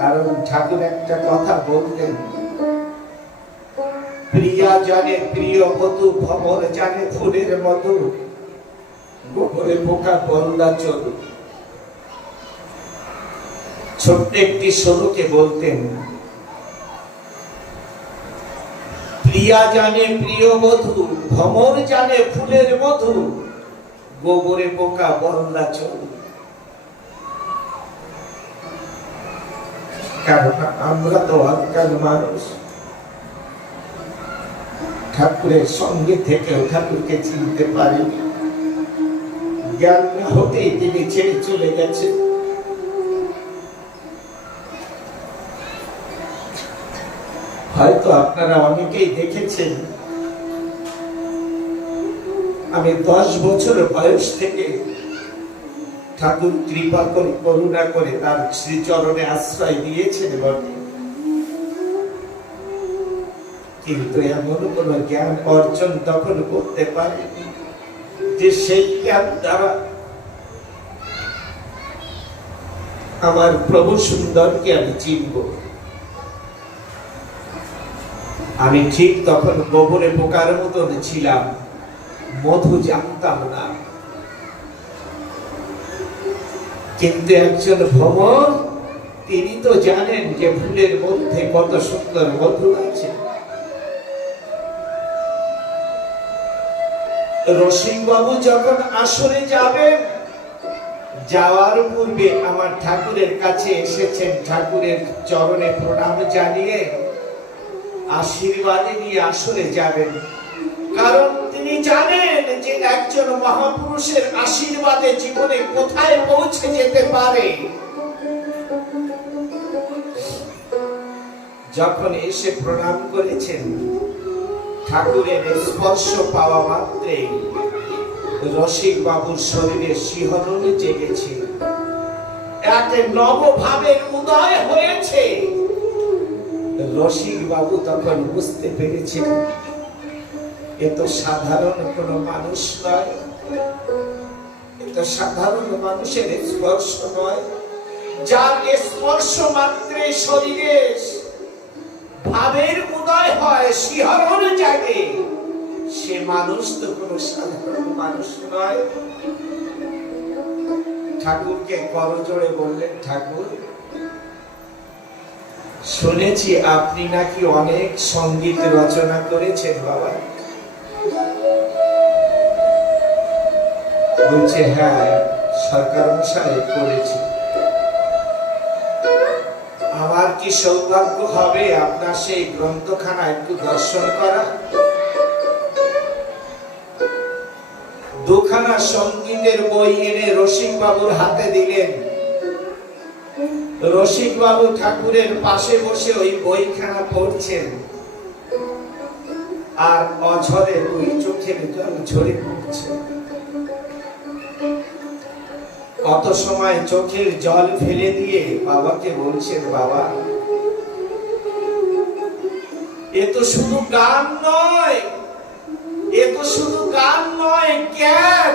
কারণ ঠাকুর একটা কথা বলতেন, প্রিয়া জানে প্রিয় বধূ, ভ্রমর জানে ফুলের মধু, গোবরে পোকা বলদা চলু। ছোট্ট একটি সরুকে বলতেন, প্রিয়া জানে প্রিয় বধূ, ভ্রমর জানে ফুলের মধু, গোবরে পোকা বলদা চলু। কারণ আমরা তো আজকাল মানুষ ঠাকুরের সঙ্গে থেকেও ঠাকুরকে চিনতে পারিনি। জ্ঞান না হতেই তিনি ছেড়ে চলে গেছেন। হয়তো আপনারা অনেকেই দেখেছেন, আমি 10 বছর বয়স থেকে ঠাকুর কৃপা করে করুণা করে তার শ্রীচরণে আশ্রয় দিয়েছেন বটে, কিন্তু এমন কোন জ্ঞান অর্জন তখন করতে পারেনি যে সেই জ্ঞান দ্বারা আমার প্রভু সুন্দরকে আমি চিনব। আমি ঠিক তখন গোবরে পোকার মতন ছিলাম, মধু জানতাম না। কিন্তু একজন ভ্রমর তিনি তো জানেন যে ফুলের মধ্যে কত সুন্দর মধু আছে। রসিক বাবু যখন আসরে যাবেন, যাওয়ার পূর্বে আমার ঠাকুরের কাছে এসেছেন, ঠাকুরের চরণে প্রণাম জানিয়ে আশীর্বাদে নিয়ে আসরে যাবেন। কারণ তিনি জানেন যে একজন মহাপুরুষের আশীর্বাদে জীবনে কোথায় পৌঁছে যেতে পারে। যখন এসে প্রণাম করেছেন, ঠাকুরের স্পর্শ পাওয়া মাত্রে রসিক বাবুর শরীরে শিহরণ জেগেছে, এক নবভাবের উদয় হয়েছে। রসিক বাবু তখন বুঝতে পেরেছেন এ তো সাধারণ কোনো মানুষ নয়, এ তো সাধারণ মানুষের স্পর্শ নয়। যার স্পর্শ মাত্রে শরীরে ভাবের উদয় হয়, শিহরণ জাগে, সে মানুষ তো কোনো সাধারণ মানুষ নয়। ঠাকুরকে করজোড়ে বললেন, ঠাকুর শুনেছি আপনি নাকি অনেক সঙ্গীত রচনা করেছেন বাবা। বলছে হ্যাঁ সরকার মশাই করেছি। আমার কি সৌভাগ্য হবে আপনার সেই গ্রন্থখানা একটু দর্শন করা? দুখানা সঙ্গীতের বই এনে রসিক বাবুর হাতে দিলেন। রসিক বাবু ঠাকুরের পাশে বসে ওই বইখানা পড়ছেন, আর অঝরে দুই চোখের জল ঝরে পড়ছে। কত সময় চোখের জল ফেলে দিয়ে বাবাকে বলছেন, বাবা এ তো শুধু গান নয়, এ তো শুধু গান নয়, জ্ঞান।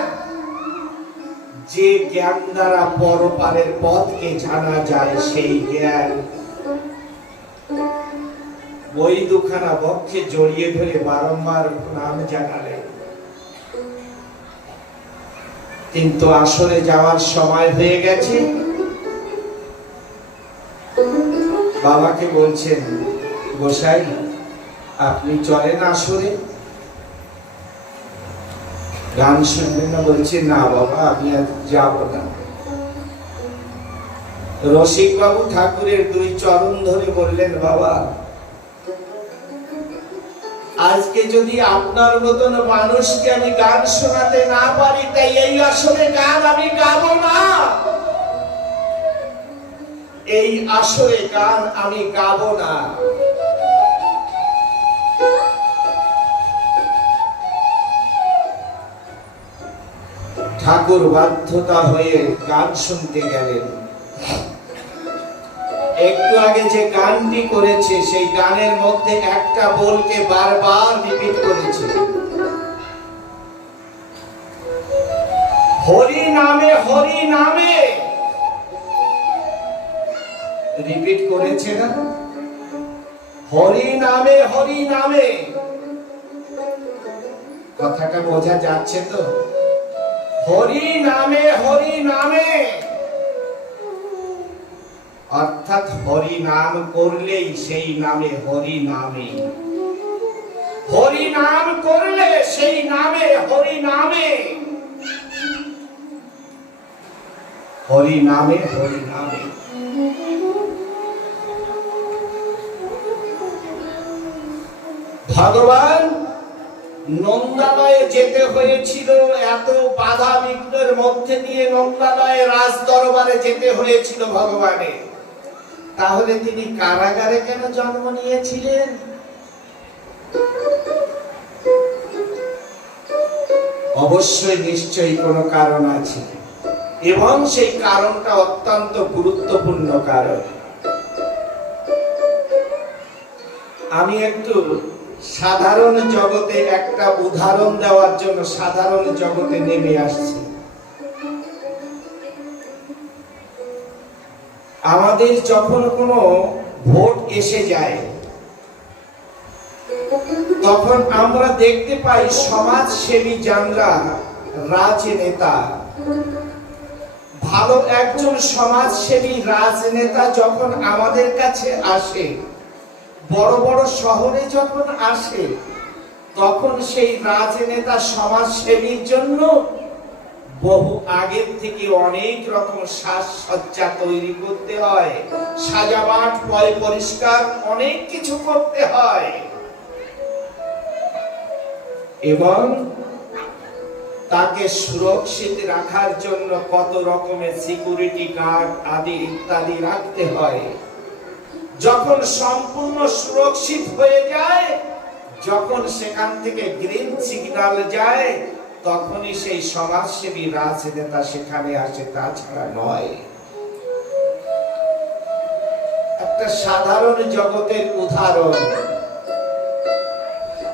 যে জ্ঞান দ্বারা পরপারের পথকে জানা যায়, সেই জ্ঞান। ওই দুখানা বক্ষে জড়িয়ে ধরে বারংবার নাম জানালেন। কিন্তু আসরে যাওয়ার সময় হয়ে গেছে। বাবাকে বলছেন, গোসাই আপনি চলেন আসরে, গান শুনবেন না? বলছে না বাবা, আমি আর যাব না। রসিক বাবু ঠাকুরের দুই চরণ ধরে বললেন, বাবা আজকে যদি আপনার মতন মানুষকে আমি গান শোনাতে না পারি, তাই এই আসরে গান আমি গাবো না। এই আসরে গান আমি গাবো না। ঠাকুর বাধ্যতা হয়ে গান শুনতে গেলেন। একটু আগে যে গানটি করেছে, সেই গানের মধ্যে একটা বলকে বারবার রিপিট করেছে, হরি নামে হরি নামে। রিপিট করেছে না? হরি নামে হরি নামে। কথাটা বোঝা যাচ্ছে তো? হরি নামে হরি নামে, অর্থাৎ হরি নাম করলেই সেই নামে হরি নামে, হরি নাম করলে সেই নামে হরি নামে, হরি নামে হরি নামে। ভগবান নন্দালয়ে যেতে হয়েছিল, এত বাধা বিঘ্নের মধ্যে দিয়ে নন্দালয়ে রাজ দরবারে যেতে হয়েছিল ভগবানের। তাহলে তিনি কারাগারে কেন জন্ম নিয়েছিলেন? অবশ্যই নিশ্চয়ই কোনো কারণ আছে, এবং সেই কারণটা অত্যন্ত গুরুত্বপূর্ণ কারণ। আমি একটু সাধারণ জগতে একটা উদাহরণ দেওয়ার জন্য সাধারণ জগতে নেমে আসছি। আমাদের যখন কোনো ভোট এসে যায়, তখন আমরা দেখতে পাই সমাজসেবী যারা রাজনেতা, ভালো একজন সমাজসেবী রাজনেতা যখন আমাদের কাছে আসে, বড় বড় শহরে যখন আসে, তখন সেই রাজনেতা সমাজসেবীর জন্য বহু আগের থেকে অনেক রকম সাজসজ্জা তৈরি করতে হয়, সাজাবাট পয় পরিষ্কার অনেক কিছু করতে হয়, এবং তাকে সুরক্ষিত রাখার জন্য কত রকমের সিকিউরিটি গার্ড আদি ইত্যাদি রাখতে হয়। যখন সম্পূর্ণ সুরক্ষিত হয়ে যায়, যখন সেখান থেকে গ্রিন সিগন্যাল যায়, তখনই সেই সমাজসেবী রাজনেতা সেখানে আসে, তাছাড়া নয়। একটা সাধারণ জগতের উদাহরণ।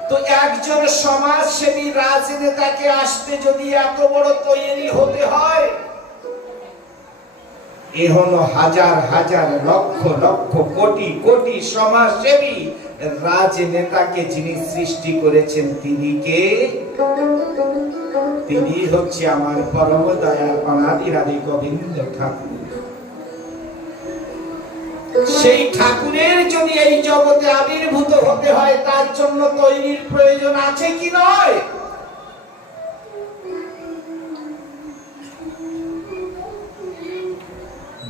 তো একজন সমাজসেবী রাজনেতাকে আসতে যদি এত বড় তৈরি হতে হয়, এ হলো হাজার হাজার লক্ষ লক্ষ কোটি কোটি সমাজসেবী রাজনেতাকে যিনি সৃষ্টি করেছেন, তিনি কে? তিনি হচ্ছে আমার পরম দয়াল অনাদিরাদি গোবিন্দ ঠাকুর। সেই ঠাকুরের যদি এই জগতে আবির্ভূত হতে হয়, তার জন্য তৈরির প্রয়োজন আছে কি নয়?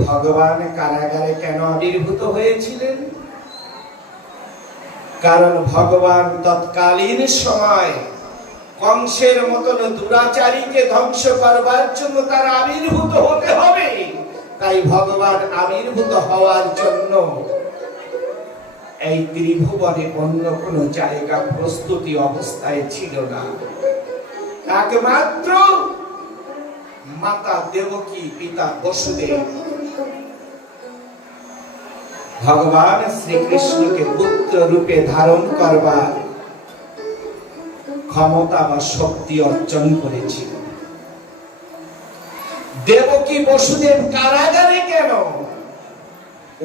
ভগবান কারাগারে কেন আবির্ভূত হয়েছিলেন? কারণ ভগবান তৎকালীন সময় কংসের মতন দুরাচারীকে ধ্বংস করবার জন্য তার আবির্ভূত হতে হবে। তাই ভগবান আবির্ভূত হওয়ার জন্য এই ত্রিভুবনে অন্য কোন জায়গা প্রস্তুতি অবস্থায় ছিল না। একমাত্র মাতা দেবকী, পিতা বসুদেব, ভগবান শ্রীকৃষ্ণকে পুত্র রূপে ধারণ করবার ক্ষমতা বা শক্তি অর্জন করেছিল। দেবকী বসুদেব কারাগারে কেন?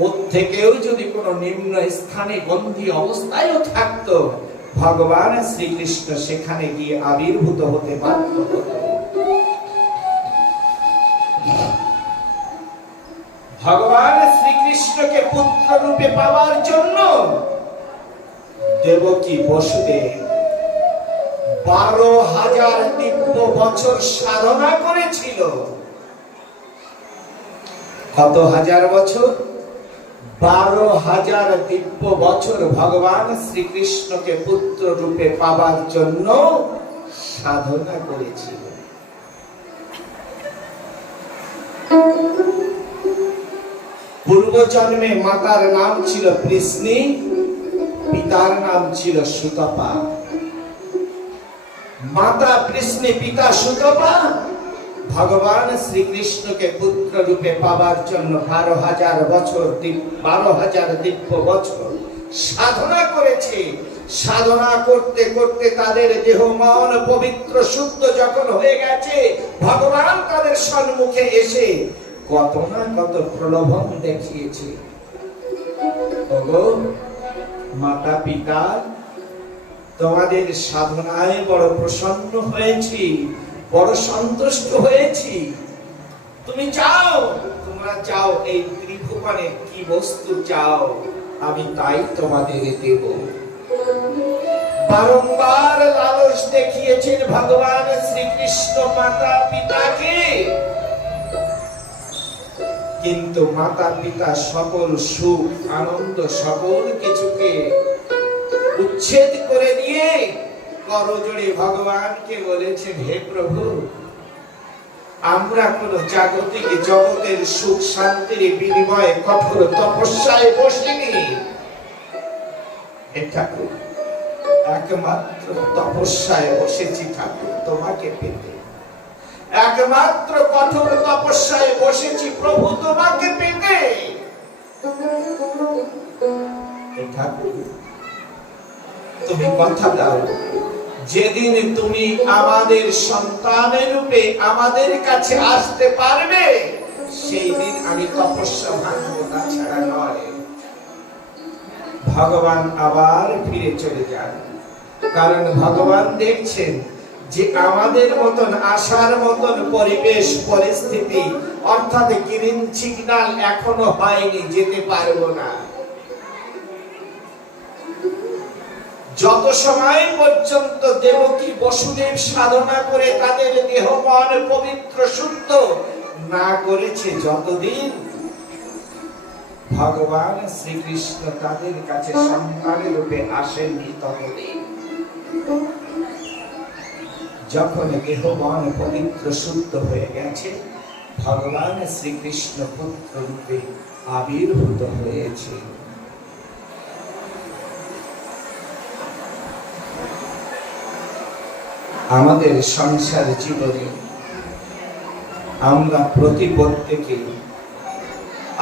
ওর থেকেও যদি কোনো নিম্ন স্থানে বন্দী অবস্থায়ও থাকতো, ভগবান শ্রীকৃষ্ণ সেখানে গিয়ে আবির্ভূত হতে বাধ্য হতো। ভগবান শ্রীকৃষ্ণকে পুত্র রূপে পাওয়ার জন্য দেবকী বসুদেব 12,000 দিব্য বছর সাধনা করেছিল। কত হাজার বছর? 12,000 দিব্য বছর ভগবান শ্রীকৃষ্ণকে পুত্র রূপে পাবার জন্য সাধনা করেছিল। পূর্ব জন্মে মাতার নাম ছিল কৃষ্ণী, পিতার নাম ছিল সুতপা। মাতা কৃষ্ণী, পিতা সুতপা ভগবান শ্রীকৃষ্ণকে পুত্র রূপে পাবার জন্য 12,000 বছর 12,000 দিব্য বছর সাধনা করেছে। সাধনা করতে করতে তাদের দেহ মন পবিত্র শুদ্ধ যখন হয়ে গেছে, ভগবান তাদের সম্মুখে এসে কত না কত প্রলোভন দেখিয়েছে। ওগো মাতা পিতা, তোমাদের সাধনায় বড় প্রসন্ন হয়েছি, বড় সন্তুষ্ট হয়েছি। তুমি চাও, তোমরা চাও এই ত্রিভুবনে কি বস্তু চাও, আমি তাই তোমাদের দেব। বারংবার লালস দেখিয়েছেন ভগবান শ্রীকৃষ্ণ মাতা পিতাকে, কিন্তু মাতা পিতা সকল সুখ আনন্দ সকল কিছুকে উচ্ছেদ করে দিয়ে করজোড়ে ভগবানকে বলেছেন, হে প্রভু, আমরা কোন জাগতিক জগতের সুখ শান্তির বিনিময়ে কঠোর তপস্যায় বসিনি। হে ঠাকুর, একমাত্র তপস্যায় বসেছি ঠাকুর তোমাকে পেতে। একমাত্র কঠোর তপস্যায় বসেছি প্রভু তোমাকে পেতে। হে ঠাকুর, তুমি কথা দাও, যেদিন তুমি আমাদের সন্তানের রূপে আমাদের কাছে আসতে পারবে, সেই দিন আমি তপস্যা ভাঙব, না ছাড়া নয়। ভগবান আবার ফিরে চলে যান, কারণ ভগবান দেখছেন যে আমাদের মতন আসার মতন পরিবেশ পরিস্থিতি অর্থাৎ গ্রিন সিগন্যাল এখনো হয়নি, যেতে পারবো না। যত সময় পর্যন্ত দেবকী বসুদেব সাধনা করে তাদের দেহ মন পবিত্র শুদ্ধ না করেছে, যতদিন ভগবান শ্রীকৃষ্ণ তাদের কাছে সন্তানের রূপে আসেননি, ততদিন। যখন দেহ মন পবিত্র শুদ্ধ হয়ে গেছে, ভগবান শ্রীকৃষ্ণ পুত্র রূপে আবির্ভূত হয়েছে। আমাদের সংসার জীবনে আমরা প্রত্যেকে,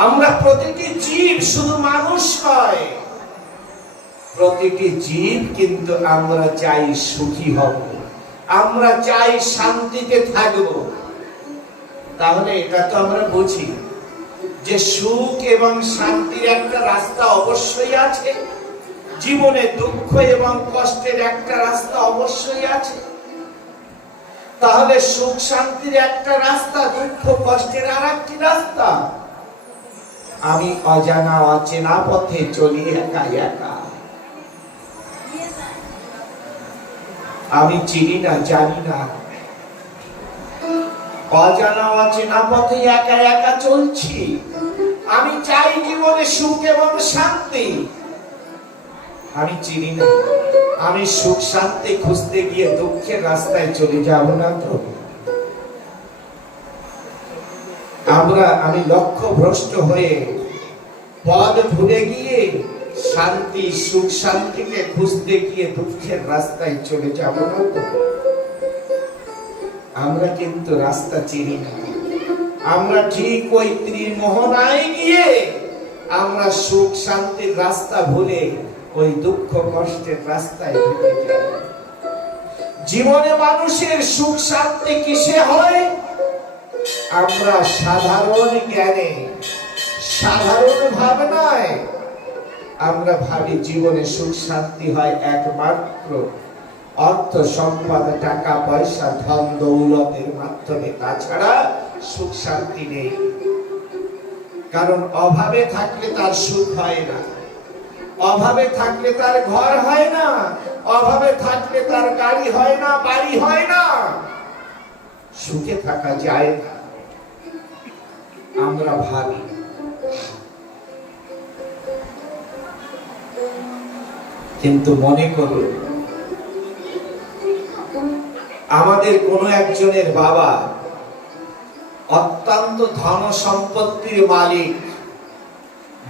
আমরা প্রতিটি জীব, শুধু মানুষ নয়, প্রতিটি জীব কিন্তু আমরা চাই সুখী হব, আমরা চাই শান্তিতে থাকব। তাহলে এটা তো আমরা বুঝি যে সুখ এবং শান্তির একটা রাস্তা অবশ্যই আছে, জীবনে দুঃখ এবং কষ্টের একটা রাস্তা অবশ্যই আছে। তাহলে সুখ শান্তির একটা রাস্তা, দুঃখ কষ্টের আর একটি রাস্তা। আমি অজানা অচেনা পথে চলি একা একা, আমি চিনি না, জানি না, অজানা অচেনা পথে একা একা চলছি। আমি চাই জীবনে সুখ এবং শান্তি, আমি চিনি না, আমি সুখ শান্তি খুঁজতে গিয়ে দুঃখের রাস্তায় চলে যাব না তো? আমি লক্ষ্য ভ্রষ্ট হয়ে পথ ভুলে গিয়ে শান্তি সুখ শান্তিকে খুঁজতে গিয়ে দুঃখের রাস্তায় চলে যাব না তো? আমরা কিন্তু রাস্তা চিনি না। আমরা ঠিক ওই ত্রিমোহনায় গিয়ে আমরা সুখ শান্তির রাস্তা ভুলে ওই দুঃখ কষ্টের রাস্তায় ঢুকে যাই। জীবনে মানুষের সুখ শান্তি কিসে হয়? আমরা সাধারণ জ্ঞানে, সাধারণ ভাবনায় আমরা ভাবি জীবনে সুখ শান্তি হয় একমাত্র অর্থ সম্পদ, টাকা পয়সা, ধন দৌলতের মাধ্যমে, তাছাড়া সুখ শান্তি নেই। কারণ অভাবে থাকলে তার সুখ হয় না, অভাবে থাকলে তার ঘর হয় না, অভাবে থাকলে তার গাড়ি হয় না, বাড়ি হয় না, সুখে থাকা যায় না। আমরা ভাবি। কিন্তু মনে করুন, আমাদের কোনো একজনের বাবা অত্যন্ত ধন সম্পত্তির মালিক।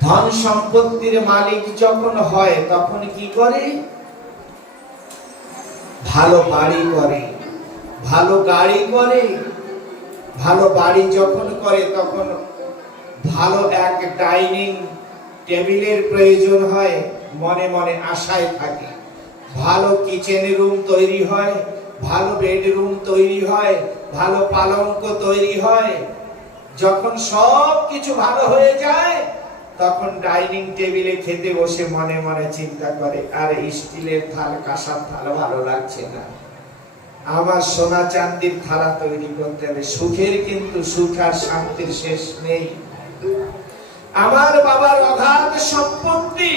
ধন সম্পত্তির মালিক যখন হয় তখন কি করে? ভালো বাড়ি করে, ভালো গাড়ি করে। ভালো বাড়ি যখন করে তখন ভালো এক ডাইনিং টেবিলের প্রয়োজন হয়, মনে মনে আশায় থাকে। ভালো কিচেন রুম তৈরি হয়, ভালো বেডরুম তৈরি হয়, ভালো পালঙ্ক তৈরি হয়। যখন সব কিছু ভালো হয়ে যায় তখন ডাইনিং টেবিলে খেতে বসে মনে মনে চিন্তা করে, আর স্টিলের থাল, কাঁসার থাল ভালো লাগছে না, আমার সোনা চাঁদির থালা তৈরি করতে হবে। সুখের কিন্তু সুখ আর শান্তির শেষ নেই। আমার বাবার অগাধ সম্পত্তি,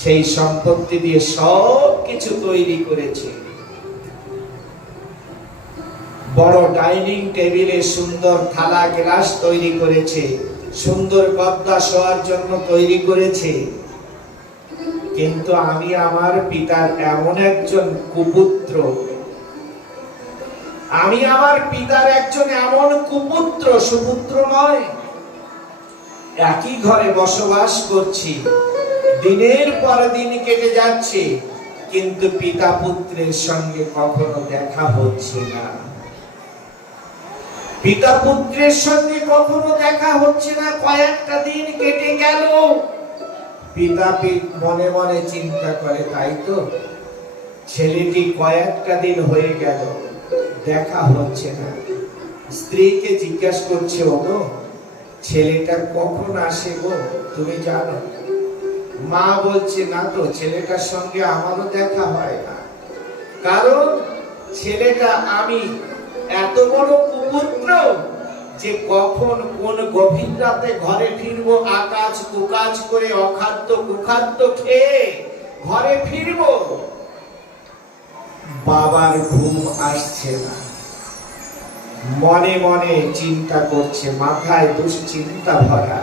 সেই সম্পত্তি দিয়ে সব কিছু তৈরি করেছে। বড় ডাইনিং টেবিলে সুন্দর থালা গ্লাস তৈরি করেছে, সুন্দর গদ্দা শোয়ার জন্য তৈরি করেছে। কিন্তু আমি আমার পিতার এমন একজন কুপুত্র, আমি আমার পিতার একজন এমন কুপুত্র, সুপুত্র নয়। একই ঘরে বসবাস করছি, দিনের পর দিন কেটে যাচ্ছে, কিন্তু পিতা পুত্রের সঙ্গে কখনো দেখা হচ্ছে না। পিতা পুত্রের সঙ্গে কখনো দেখা হচ্ছে না। কয়েকটা দিন কেটে গেল, পিতা মনে মনে চিন্তা করে, তাই তো ছেলেটি কয়েকটা দিন হয়ে গেল, দেখা হচ্ছে না। স্ত্রীকে জিজ্ঞাসা করছে, ওগো ছেলেটা কখন আসে গো, তুমি জানো? মা বলছে, না তো, ছেলেটার সঙ্গে আমারও দেখা হয় না। কারণ ছেলেটা, আমি এত বড় কুপুত্র যে কখন কোন গভীর রাতে ঘরে ফিরবো, আকাজ কুকাজ করে, অখাদ্য কুখাদ্য খেয়ে ঘরে ফিরবো, বাবার ঘুম আসছে না। মনে মনে চিন্তা করছে, মাথায় দুশ্চিন্তা ভরা।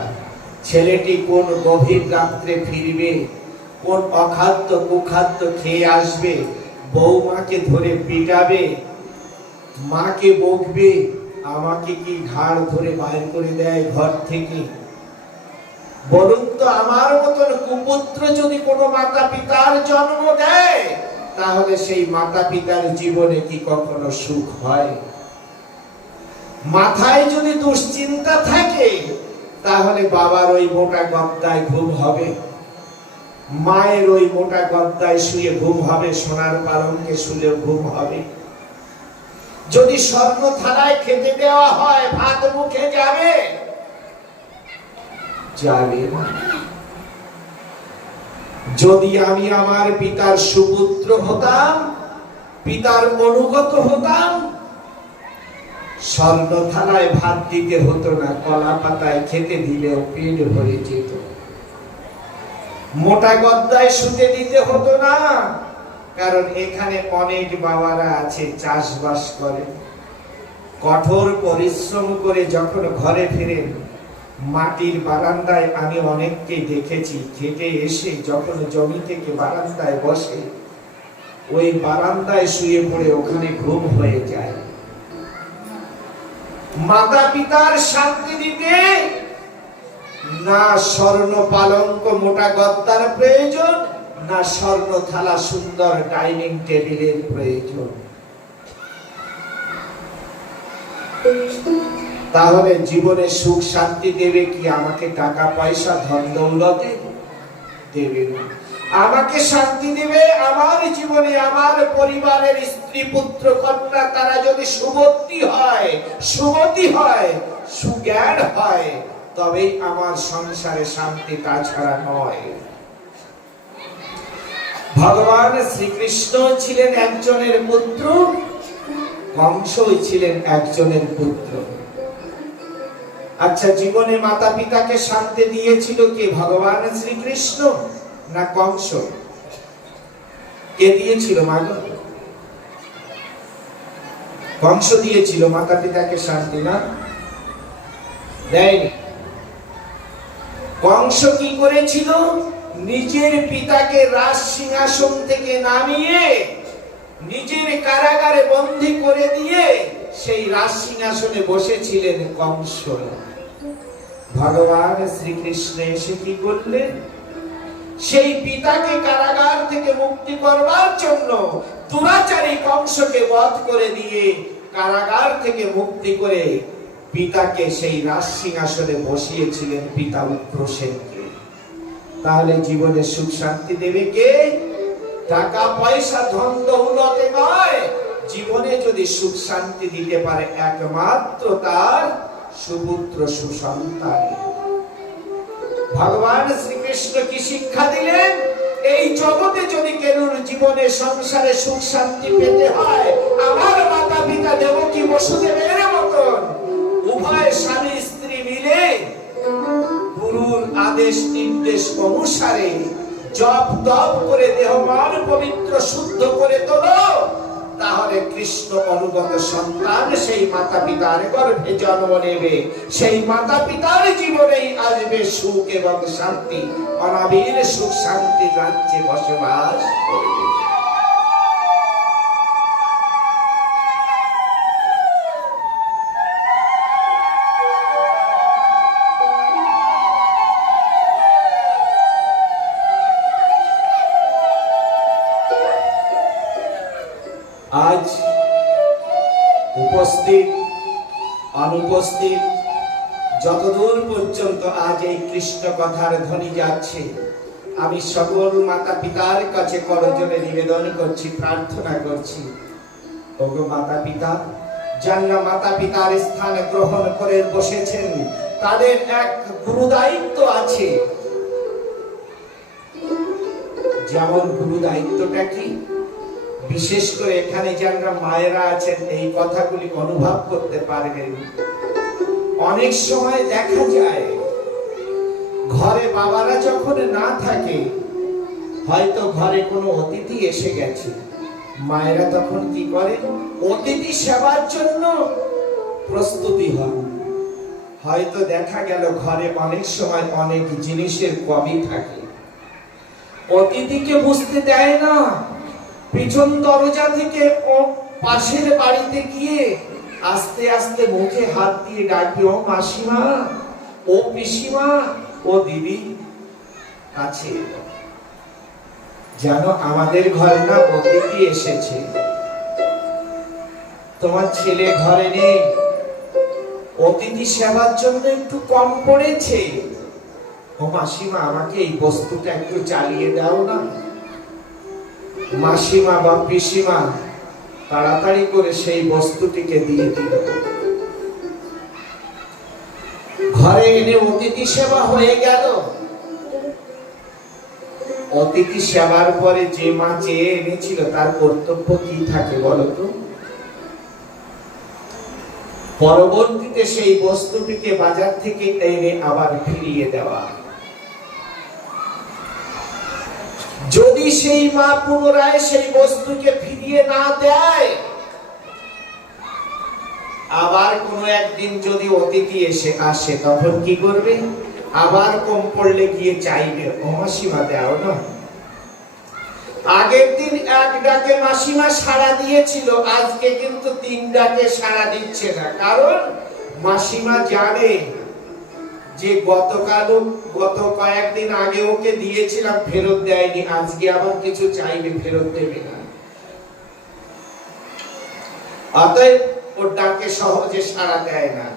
ছেলেটি কোন গভীর রাত্রে ফিরবে, কোন অখাদ্য কুখাদ্য খেয়ে আসবে, বৌমাকে ধরে পিটাবে, মাকে বকবে, আমাকে কি ঘাড় ধরে বাইর করে দেয় ঘর থেকে? বলুন তো, আমার মতন কুপুত্র যদি কোনো মাতা পিতার জন্ম দেয়, তাহলে সেই মাতা পিতার জীবনে কি কখনো সুখ হয়? মাথায় যদি দুশ্চিন্তা থাকে, তাহলে বাবার ওই মোটা গদ্দায় ঘুম হবে, মায়ের ওই মোটা গদ্দায় শুয়ে ঘুম হবে, সোনার পালঙ্কে শুলে ঘুম হবে। যদি স্বর্ণ থালায় খেতে দেওয়া হয়, ভাত মুখে যাবে? যাবে না। যদি আমি আমার পিতার সুপুত্র হতাম, পিতার অনুগত হতাম, স্বর্ণ থালায় ভাত দিতে হতো না, কলা পাতায় খেতে দিলেও পেট ভরে যেত। মোটা গদ্দায় শুতে দিতে হতো না, কারণ এখানে অনেক বাবারা আছে চাষবাস করে, কঠোর পরিশ্রম করে যখন ঘরে ফিরেন, মাটির বারান্দায় আমি অনেককে দেখেছি, খেটে এসে যখন জমি থেকে বারান্দায় বসে, ওই বারান্দায় শুয়ে পড়ে ওখানে ঘুম হয়ে যায়। মাতা পিতার শান্তি দিতে না স্বর্ণ পালঙ্ক মোটা গদ্দার প্রয়োজন, না স্বর্ণ থালা সুন্দর ডাইনিং টেবিলের প্রয়োজন। তাহলে জীবনে সুখ শান্তি দেবে কি? আমাকে টাকা পয়সা ধন দৌলতে দেবে না। আমাকে শান্তি দেবে আমার জীবনে আমার পরিবারের স্ত্রী পুত্র কন্যা তারা যদি সুমতি হয়, সুমতি হয়, সুজ্ঞান হয়, তবেই আমার সংসারে শান্তি, তাছাড়া নয়। ভগবান শ্রীকৃষ্ণ ছিলেন একজনের পুত্র, কংস ছিলেন একজনের পুত্র। আচ্ছা, জীবনে মাতা পিতাকে শান্তি দিয়েছিল কে? ভগবান শ্রীকৃষ্ণ না কংস? কে দিয়েছিল? মাগো, কংস দিয়েছিল মাতা পিতাকে শান্তি, না? দেয়নি। কংস কি করেছিল? নিজের পিতাকে রাজ সিংহাসন থেকে নামিয়ে নিজের কারাগারে বন্দী করে দিয়ে সেই রাজ সিংহাসনে বসেছিলেন কংস। ভগবান শ্রীকৃষ্ণ এসে কি করলেন? সেই পিতাকে কারাগার থেকে মুক্তি করবার জন্য দুরাচারী কংসকে বধ করে দিয়ে কারাগার থেকে মুক্তি করে পিতাকে সেই রাজ সিংহাসনে বসিয়েছিলেন পিতা উগ্রসেনকে। তাহলে জীবনে সুখ শান্তি দেবে কে? টাকা পয়সা ধন দৌলতে নয়। জীবনে যদি সুখ শান্তি দিতে পারে একমাত্র তার সুপুত্র সুসন্তান। ভগবান শ্রীকৃষ্ণ কি শিক্ষা দিলেন? এই জগতে যদি কেউর জীবনে সংসারে সুখ শান্তি পেতে হয়, আমার মাতা পিতা দেবকী বসুদেবের মতন উভয় স্বামী স্ত্রী মিলে গুরুর আদেশ নির্দেশ অনুসারে জপ তপ করে দেহ মন পবিত্র শুদ্ধ করে তোলো, তাহলে কৃষ্ণ অনুগত সন্তান সেই মাতা পিতার গর্ভে জন্ম নেবে। সেই মাতা পিতার জীবনেই আসবে সুখ এবং শান্তি, অনাবিল সুখ শান্তি রাজ্যে বসবাস করবে। আজ উপস্থিত অনুপস্থিত যতদূর পর্যন্ত আজ এই কৃষ্ণ কথার ধ্বনি যাচ্ছে, আমি সকল মাতা পিতার কাছে করজোড়ে নিবেদন করছি, প্রার্থনা করছি, ওগো মাতা পিতা, যারা মাতা পিতার স্থান গ্রহণ করে বসেছেন, তাদের এক গুরু দায়িত্ব আছে। যেমন গুরু দায়িত্বটা কি? বিশেষ করে এখানে যারা মায়েরা আছেন এই কথাগুলি অনুভব করতে পারবেন। অনেক সময় দেখা যায় ঘরে বাবারা যখন না থাকে, হয়তো ঘরে কোনো অতিথি এসে গেছে, মায়েরা তখন কি করেন? অতিথি সেবার জন্য প্রস্তুতি হন। হয়তো দেখা গেল ঘরে অনেক সময় অনেক জিনিসের কমই থাকে, অতিথিকে বুঝতে দেয় না, পিছন দরজা থেকে ও পাশের বাড়িতে গিয়ে আস্তে আস্তে মুখে হাত দিয়ে ডাকবে, ও মাসিমা, ও পিসিমা, ও দিদি, কাছে জানো আমাদের ঘরে না অতিথি এসেছে, তোমার ছেলে ঘরে নেই, অতিথি সেবার জন্য একটু কম পড়েছে, ও মাসিমা আমাকে এই বস্তুটা একটু চালিয়ে দাও না। মাসিমা বা পিসিমা তাড়াতাড়ি করে সেই বস্তুটিকে দিয়ে দিল। ঘরে এনে অতিথি সেবা হয়ে গেল। অতিথি সেবার পরে যে মা চেয়ে এনেছিল তার কর্তব্য কি থাকে বলতো? পরবর্তীতে সেই বস্তুটিকে বাজার থেকে এনে আবার ফিরিয়ে দেওয়া। যদি সেই মা পুনরায় সেই বস্তুকে ফিরিয়ে না দেয়, আবার কোন একদিন যদি অতিথি এসে আসে, তখন কি করবে? আবার কম পড়লে গিয়ে চাইবে, ও মাসিমা দাও না। আগের দিন এক ডাকে মাসিমা সাড়া দিয়েছিল, আজকে কিন্তু 3 ডাকে সাড়া দিচ্ছে না। কারণ মাসিমা জানে যে গত কয়েকদিন আগে ওকে দিয়েছিলাম, ফেরত দেয়নি, আজকে আবার কিছু চাইবে, ফেরত দেবে না। অতএব ওর ডাকে সহজে সাড়া দেয় না।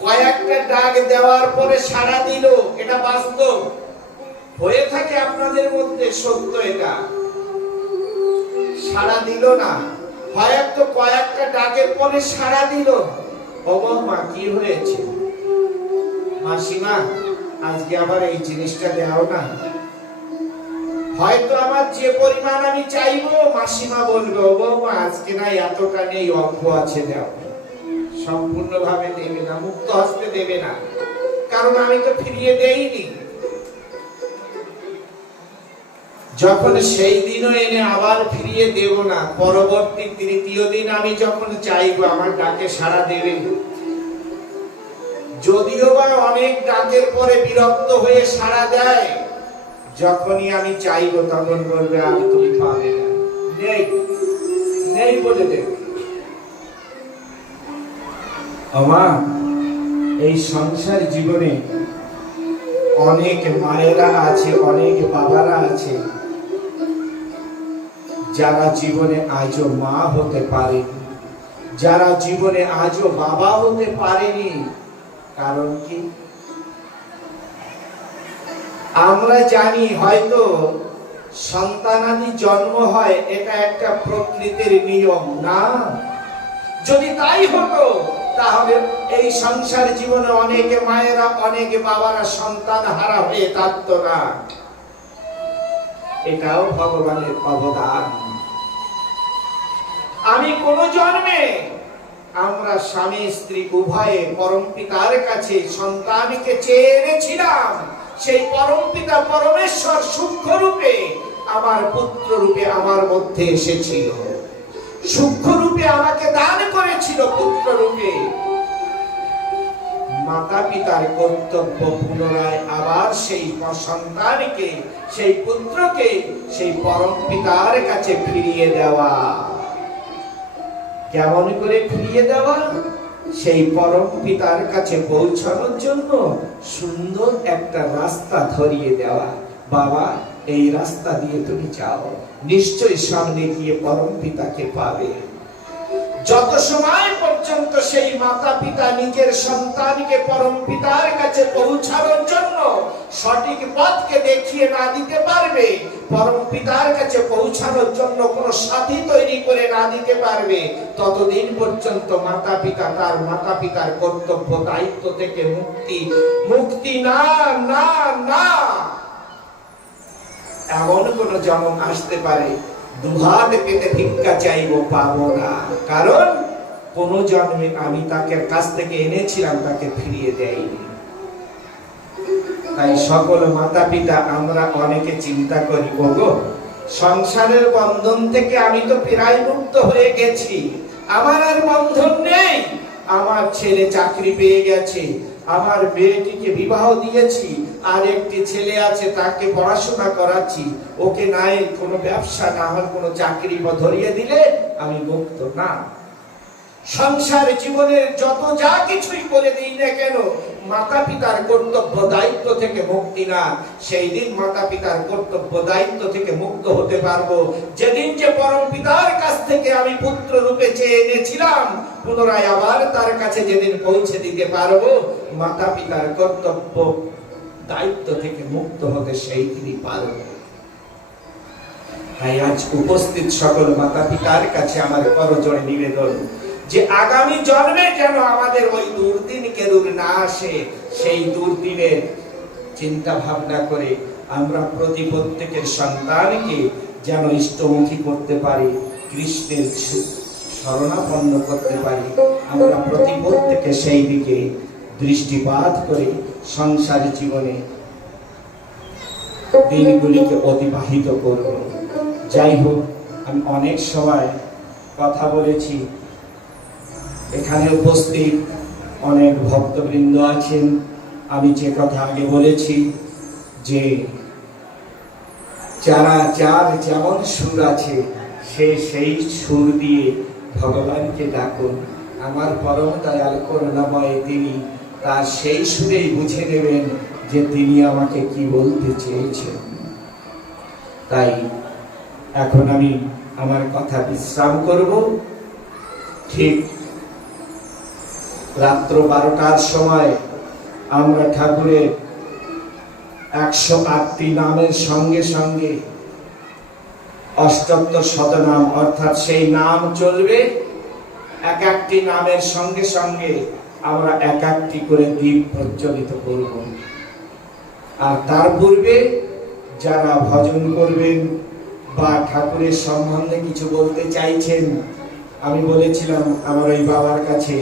কয়েকটা ডাক দেওয়ার পরে সাড়া দিল, এটা বাস্তব হয়ে থাকে আপনাদের মধ্যে, সত্য এটা। সাড়া দিল না, হয়তো কয়েকটা ডাকের পরে সাড়া দিল। ও মা কি হয়েছে? মাসিমা আজকে আবার এই জিনিসটা দাও না। হয়তো আমার যে পরিমাণ আমি চাইবো, মাসিমা বলবে ও বৌমা আজকে না এতটা নেই, অল্প আছে দাও। সম্পূর্ণভাবে দেবে না, মুক্ত হস্তে দেবে না, কারণ আমি তো ফিরিয়ে দেইনি। যখন সেই দিনও এনে আবার ফিরিয়ে দেব না, পরবর্তী তৃতীয় দিন আমি যখন চাইবো আমার ডাকে সাড়া দেবে। যদিও বা অনেক ডাকের পরে বিরক্ত হয়ে সাড়া দেয়, যখনই আমি চাইবো তখন বলবে আর তুমি পাবে না, নেই নেই বলে দেবে। আমার এই সংসার জীবনে অনেক মায়েরা আছে, অনেক বাবারা আছে যারা জীবনে আজও মা হতে পারেনি, যারা জীবনে আজও বাবা হতে পারেনি। কারণ কি? আমরা জানি হয়তো সন্তানাদি জন্ম হয়, এটা একটা প্রকৃতির নিয়ম না। যদি তাই হতো তাহলে এই সংসার জীবনে অনেক মায়েরা, অনেক বাবারা সন্তান হারা হয়ে থাকতো না। এটাও ভগবানের অবদান। আমি কোন জন্মে আমরা স্বামী স্ত্রী উভয়ে পরম পিতার কাছে সন্তানকে চেয়ে এনেছিলাম। সেই পরম পিতা পরমেশ্বর সূক্ষ্ম রূপে আমার পুত্র রূপে আমার মধ্যে এসেছিল, সূক্ষ্ম রূপে আমাকে দান করেছিল পুত্র রূপে। মাতা পিতার কর্তব্য পুনরায় আবার সেই সন্তানকে, সেই পুত্রকে সেই পরম পিতার কাছে ফিরিয়ে দেওয়া। কেমন করে ফিরিয়ে দেওয়া? সেই পরম পিতার কাছে পৌঁছানোর জন্য সুন্দর একটা রাস্তা ধরিয়ে দেওয়া। বাবা এই রাস্তা দিয়ে তুমি যাও, নিশ্চয়ই সামনে গিয়ে পরম পিতাকে পাবে। যত সময় পর্যন্ত সেই মাতা পিতা নিজের সন্তানকে পরম পিতার কাছে পৌঁছানোর জন্য সঠিক পথকে দেখিয়ে না দিতে পারবে, পরম পিতার কাছে পৌঁছানোর জন্য কোনো সাথী তৈরি করে না দিতে পারবে, ততদিন পর্যন্ত মাতা পিতা তার মাতা পিতার কর্তব্য দায়িত্ব থেকে মুক্তি না না না। এমন কোন জন্ম আসতে পারে দুহাত পেতে ভিক্ষা চাইবো, পাবো না। কারণ কোন জন্মে আমি তাকে কাছ থেকে এনেছিলাম, তাকে ফিরিয়ে দেয়নি। তাই সকল মাতা পিতা আমরা অনেকে চিন্তা করি, ওগো সংসারের বন্ধন থেকে আমি তো প্রায় মুক্ত হয়ে গেছি, আমার আর বন্ধন নেই। আমার ছেলে চাকরি পেয়ে গেছে, আমার মেয়েটিকে বিবাহ দিয়েছি, আর একটি ছেলে আছে তাকে পড়াশোনা করাচ্ছি, ওকে নাই কোনো ব্যবসা না হল কোনো চাকরি ধরিয়ে দিলে আমি মুক্ত না। সংসার জীবনের যত যা কিছুই করে দিই না কেন, মাতা পিতার কর্তব্য দায়িত্ব থেকে মুক্তি না। সেই দিন মাতা পিতার কর্তব্য দায়িত্ব থেকে মুক্ত হতে পারবো যেদিন যে পরম পিতার কাছ থেকে আমি পুত্র রূপে চেয়ে এনেছিলাম, পুনরায় আবার তার কাছে যেদিন পৌঁছে দিতে পারবো, মাতা পিতার কর্তব্য দায়িত্ব থেকে মুক্ত হতে সেই দিনই পারবো। তাই আজ উপস্থিত সকল মাতা পিতার কাছে আমার করজোড়ে নিবেদন যে আগামী জন্মে যেন আমাদের ওই দুর্দিন কেরুর না আসে, সেই দুর্দিনের চিন্তা ভাবনা করে আমরা প্রত্যেকের সন্তানকে যেন ইষ্টমুখী করতে পারি, কৃষ্ণের শরণাপন্ন করতে পারি। আমরা প্রত্যেকে সেই দিকে দৃষ্টিপাত করে সংসার জীবনে দিনগুলিকে অতিবাহিত করব। যাই হোক, আমি অনেক সময় কথা বলেছি, এখানে উপস্থিত অনেক ভক্তবৃন্দ আছেন। আমি যে কথা আগে বলেছি যে যারা যার যেমন সুর আছে সেই সুর দিয়ে ভগবানকে ডাকুন। আমার পরম দয়াল করুণাময় তিনি তার সেই সুরেই বুঝে নেবেন যে তিনি আমাকে কি বলতে চেয়েছেন। তাই এখন আমি আমার কথা বিশ্রাম করব। ঠিক রাত্র 12টার সময় আমরা ঠাকুরের 108টি নামের সঙ্গে সঙ্গে অষ্টোত্তর শতনাম, অর্থাৎ সেই নাম চলবে, এক একটি নামের সঙ্গে সঙ্গে আমরা এক একটি করে দীপ প্রজ্বলিত করব। আর তার পূর্বে যারা ভজন করবেন বা ঠাকুরের সম্বন্ধে কিছু বলতে চাইছেন, আমি বলেছিলাম আমার ওই বাবার কাছে